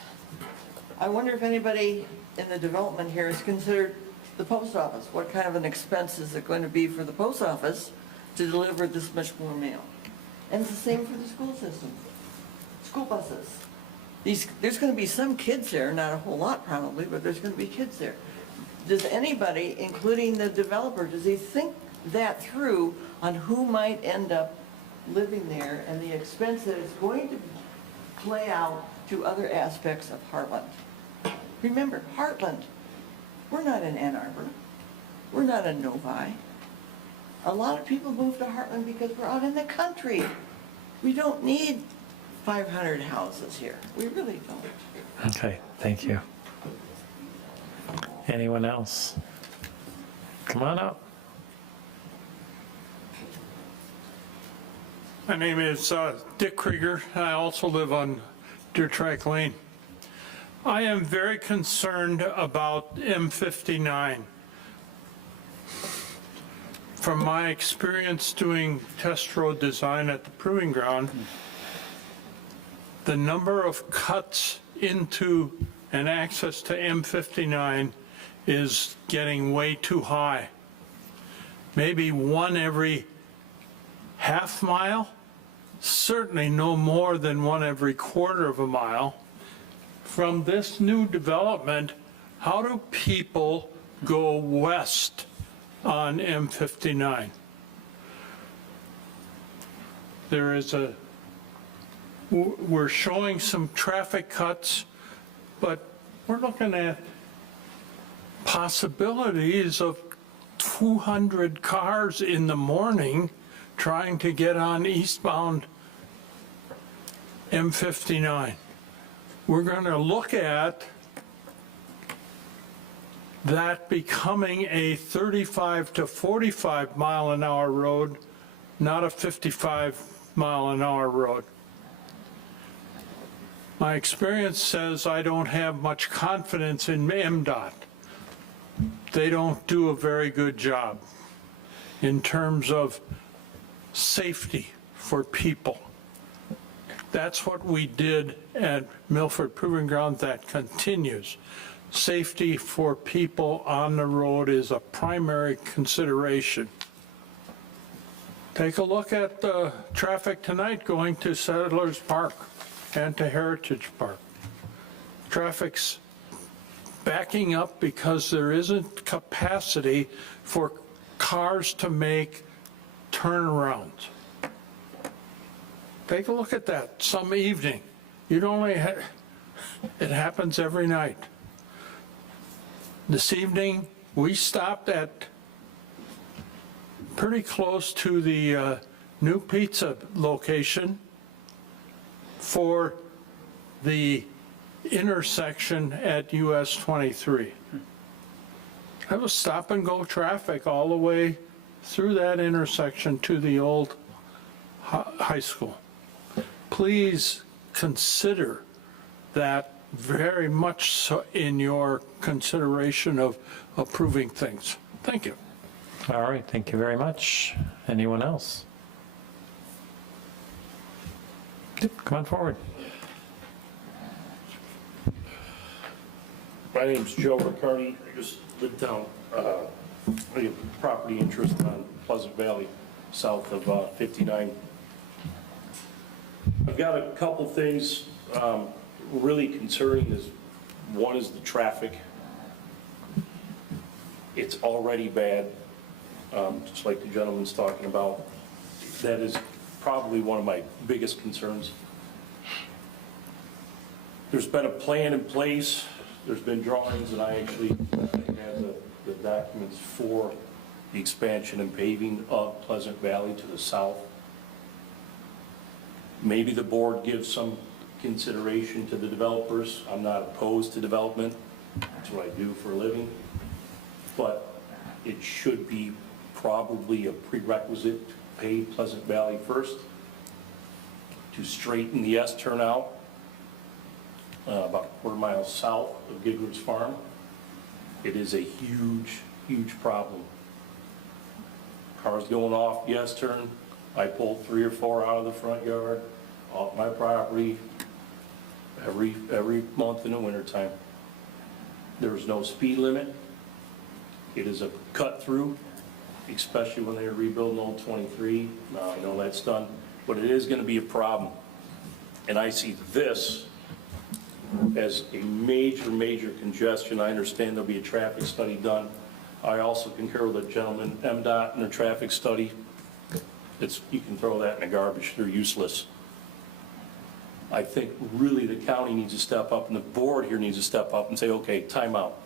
I wonder if anybody in the development here has considered the post office. What kind of an expense is it going to be for the post office to deliver this much more mail? And it's the same for the school system, school buses. There's going to be some kids there, not a whole lot probably, but there's going to be kids there. Does anybody, including the developer, does he think that through on who might end up living there and the expense that it's going to play out to other aspects of Heartland? Remember, Heartland, we're not in Ann Arbor. We're not in Novi. A lot of people move to Heartland because we're out in the country. We don't need 500 houses here. We really don't. Okay, thank you. Anyone else? Come on up. My name is Dick Krieger. I also live on Deer Track Lane. I am very concerned about M59. From my experience doing test road design at the Proving Ground, the number of cuts into and access to M59 is getting way too high. Maybe one every half mile, certainly no more than one every quarter of a mile. From this new development, how do people go west on M59? We're showing some traffic cuts, but we're looking at possibilities of 200 cars in the morning trying to get on eastbound M59. We're going to look at that becoming a 35 to 45 mile an hour road, not a 55 mile an hour road. My experience says I don't have much confidence in MDOT. They don't do a very good job in terms of safety for people. That's what we did at Milford Proving Ground. That continues. Safety for people on the road is a primary consideration. Take a look at the traffic tonight going to Settlers Park and to Heritage Park. Traffic's backing up because there isn't capacity for cars to make turnarounds. Take a look at that some evening. It happens every night. This evening, we stopped at pretty close to the new pizza location for the intersection at US 23. That was stop and go traffic all the way through that intersection to the old high school. Please consider that very much so in your consideration of approving things. Thank you. All right, thank you very much. Anyone else? Come on forward. My name's Joe Riccardi. I just live down, I have property interest on Pleasant Valley, south of 59. I've got a couple things really concerning. One is the traffic. It's already bad, just like the gentleman's talking about. That is probably one of my biggest concerns. There's been a plan in place. There's been drawings, and I actually have the documents for the expansion and paving of Pleasant Valley to the south. Maybe the board gives some consideration to the developers. I'm not opposed to development. That's what I do for a living. But it should be probably a prerequisite to pave Pleasant Valley first, to straighten the S turnout about a quarter mile south of Gigward's Farm. It is a huge, huge problem. Cars going off the S turn. I pull 3 or 4 out of the front yard, off my property, every month in the wintertime. There is no speed limit. It is a cut through, especially when they're rebuilding Old 23. Now, I know that's done, but it is going to be a problem. And I see this as a major, major congestion. I understand there'll be a traffic study done. I also concur with the gentleman, MDOT, and their traffic study. You can throw that in the garbage. They're useless. I think really the county needs to step up, and the board here needs to step up and say, okay, time out.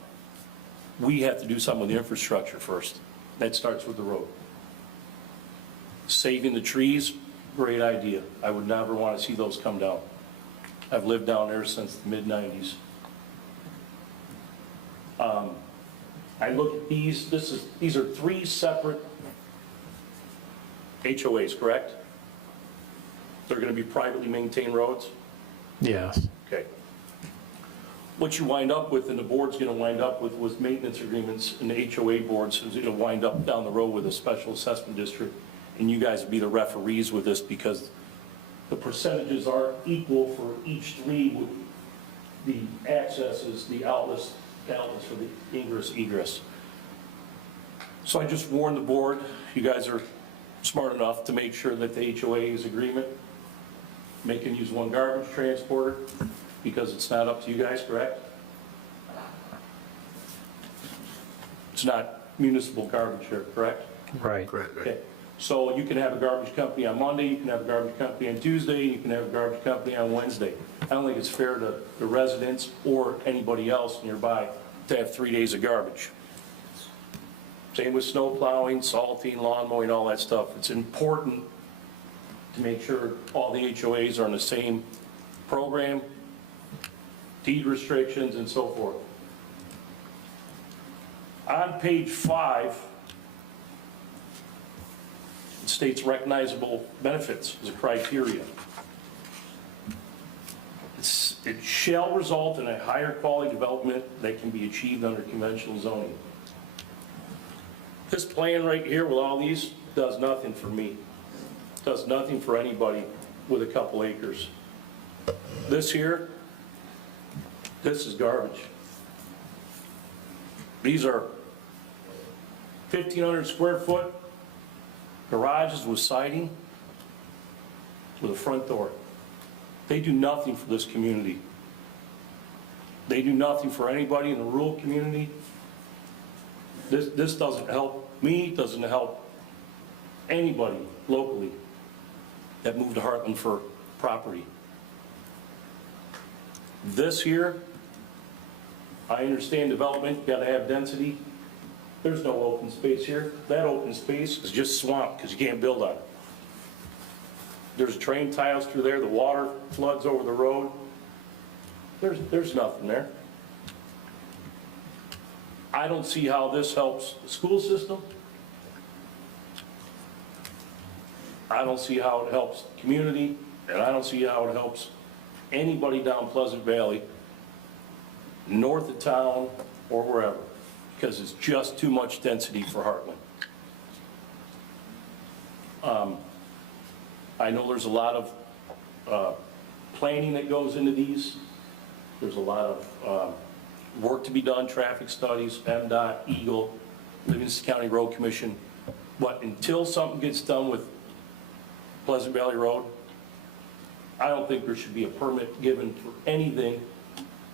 We have to do something with the infrastructure first. That starts with the road. Saving the trees, great idea. I would never want to see those come down. I've lived down there since the mid-90s. I look at these, these are 3 separate HOAs, correct? They're going to be privately maintained roads? Yes. Okay. What you wind up with, and the board's going to wind up with maintenance agreements, and the HOA boards is going to wind up down the road with a special assessment district, and you guys will be the referees with this because the percentages are equal for each 3 with the accesses, the outlets for the ingress, egress. So I just warned the board, you guys are smart enough to make sure that the HOA's agreement, make them use 1 garbage transporter, because it's not up to you guys, correct? It's not municipal garbage here, correct? Right. Okay. So you can have a garbage company on Monday, you can have a garbage company on Tuesday, you can have a garbage company on Wednesday. I don't think it's fair to the residents or anybody else nearby to have 3 days of garbage. Same with snow plowing, salting, lawn mowing, all that stuff. It's important to make sure all the HOAs are on the same program, deed restrictions, and so forth. On page 5, it states recognizable benefits as a criteria. It shall result in a higher quality development that can be achieved under conventional zoning. This plan right here with all these does nothing for me. Does nothing for anybody with a couple acres. This here, this is garbage. These are 1,500 square foot garages with siding, with a front door. They do nothing for this community. They do nothing for anybody in the rural community. This doesn't help me, doesn't help anybody locally that moved to Heartland for property. This here, I understand development, you gotta have density. There's no open space here. That open space is just swamp because you can't build on it. There's train tiles through there, the water floods over the road. There's nothing there. I don't see how this helps the school system. I don't see how it helps the community, and I don't see how it helps anybody down Pleasant Valley, north of town, or wherever, because it's just too much density for Heartland. I know there's a lot of planning that goes into these. There's a lot of work to be done, traffic studies, MDOT, Eagle, Livingston County Road Commission. But until something gets done with Pleasant Valley Road, I don't think there should be a permit given for anything,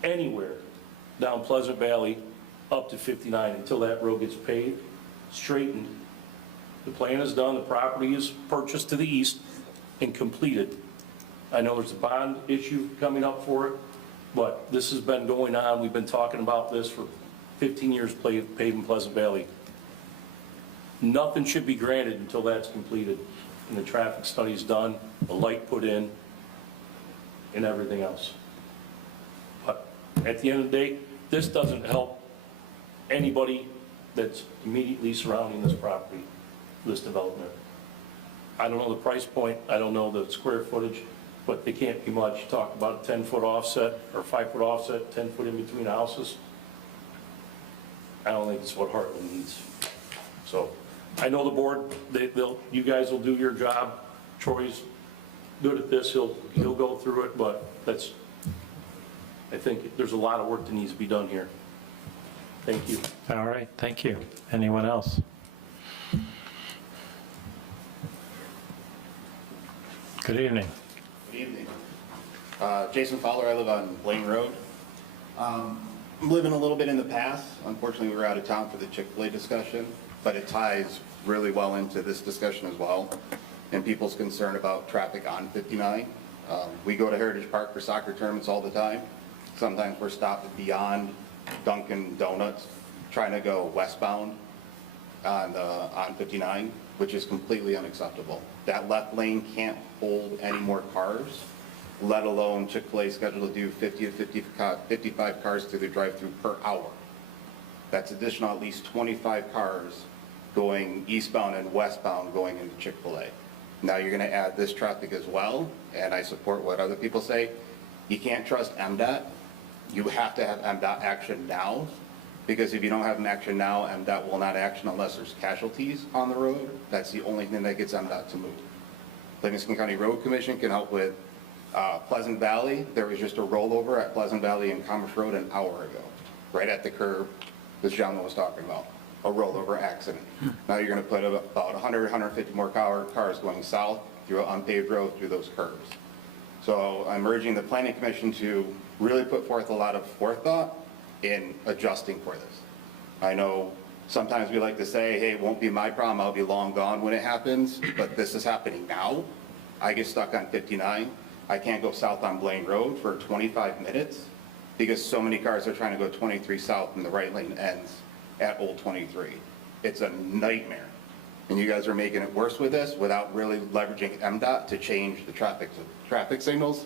anywhere down Pleasant Valley up to 59 until that road gets paved, straightened. The plan is done, the property is purchased to the east and completed. I know there's a bond issue coming up for it, but this has been going on. We've been talking about this for 15 years, paving Pleasant Valley. Nothing should be granted until that's completed and the traffic study's done, the light put in, and everything else. But at the end of the day, this doesn't help anybody that's immediately surrounding this property, this development. I don't know the price point, I don't know the square footage, but they can't be much. Talk about a 10-foot offset or 5-foot offset, 10 foot in between houses. I don't think it's what Heartland needs. So I know the board, you guys will do your job. Troy's good at this, he'll go through it, but I think there's a lot of work that needs to be done here. Thank you. All right, thank you. Anyone else? Good evening. Good evening. Jason Fowler, I live on Blaine Road. I'm living a little bit in the past. Unfortunately, we were out of town for the Chick-fil-A discussion, but it ties really well into this discussion as well, and people's concern about traffic on 59. We go to Heritage Park for soccer tournaments all the time. Sometimes we're stopped beyond Dunkin' Donuts trying to go westbound on 59, which is completely unacceptable. That left lane can't hold any more cars, let alone Chick-fil-A scheduled to do 50 to 55 cars through the drive-through per hour. That's additional at least 25 cars going eastbound and westbound going into Chick-fil-A. Now you're going to add this traffic as well, and I support what other people say. You can't trust MDOT. You have to have MDOT action now, because if you don't have an action now, MDOT will not action unless there's casualties on the road. That's the only thing that gets MDOT to move. Livingston County Road Commission can help with Pleasant Valley. There was just a rollover at Pleasant Valley and Commerce Road an hour ago, right at the curb this gentleman was talking about, a rollover accident. Now you're going to put about 100, 150 more cars going south through an unpaved road through those curves. So I'm urging the Planning Commission to really put forth a lot of forethought in adjusting for this. I know sometimes we like to say, hey, it won't be my problem, I'll be long gone when it happens, but this is happening now. I get stuck on 59. I can't go south on Blaine Road for 25 minutes because so many cars are trying to go 23 south and the right lane ends at Old 23. It's a nightmare. And you guys are making it worse with this without really leveraging MDOT to change the traffic signals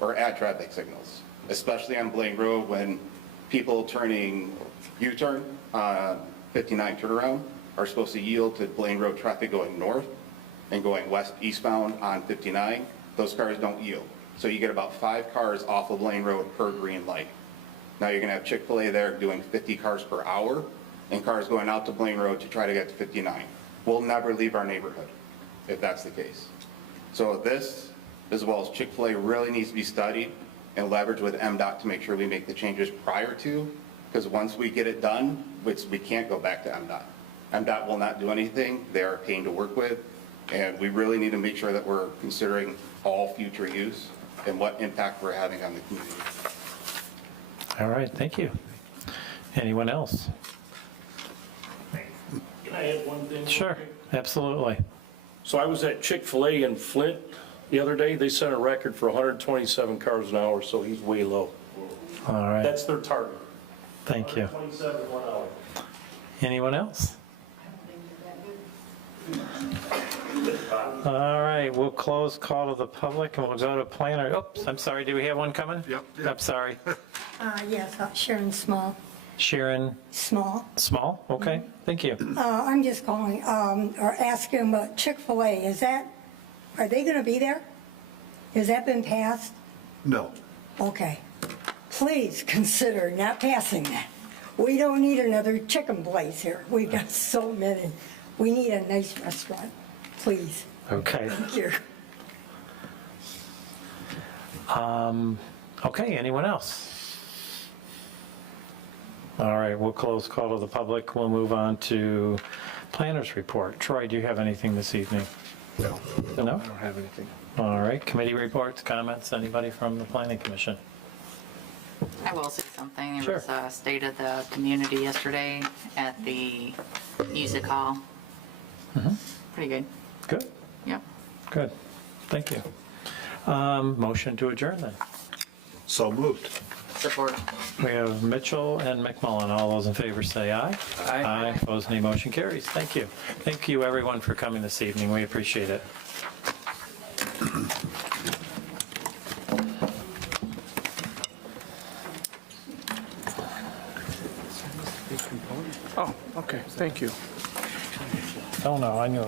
or add traffic signals, especially on Blaine Road when people turning U-turn on 59 turnaround are supposed to yield to Blaine Road traffic going north and going west eastbound on 59. Those cars don't yield. So you get about 5 cars off of Blaine Road per green light. Now you're going to have Chick-fil-A there doing 50 cars per hour and cars going out to Blaine Road to try to get to 59. We'll never leave our neighborhood if that's the case. So this, as well as Chick-fil-A, really needs to be studied and leveraged with MDOT to make sure we make the changes prior to, because once we get it done, we can't go back to MDOT. MDOT will not do anything. They are a pain to work with, and we really need to make sure that we're considering all future use and what impact we're having on the community. All right, thank you. Anyone else? Can I add one thing? Sure, absolutely. So I was at Chick-fil-A in Flint the other day. They set a record for 127 cars an hour, so he's way low. All right, That's their target. thank you. 127 in 1 hour. Anyone else? All right, we'll close call to the public and we'll go to planner. Oops, I'm sorry, do we have one coming? Yep. I'm sorry. Yes, Sharon Small. Sharon Small. Small, okay, thank you. I'm just calling, or asking about Chick-fil-A. Are they going to be there? Has that been passed? No. Okay. Please consider not passing that. We don't need another chicken place here. We've got so many. We need a nice restaurant, please. Okay. Thank you. Okay, anyone else? All right, we'll close call to the public. We'll move on to planner's report. Troy, do you have anything this evening? No. No? I don't have anything. All right, committee reports, comments, anybody from the planning commission? I will say something. There Sure. was a state of the community yesterday at the music hall. Pretty good. Good, Yep. good, thank you. Motion to adjourn then. So moved. Support. We have Mitchell and McMullen. All those in favor say aye. Aye. Aye, opposed, nay, motion carries. Thank you. Thank you, everyone, for coming this evening. We appreciate it. Oh, okay, thank you. Oh, no, I knew it.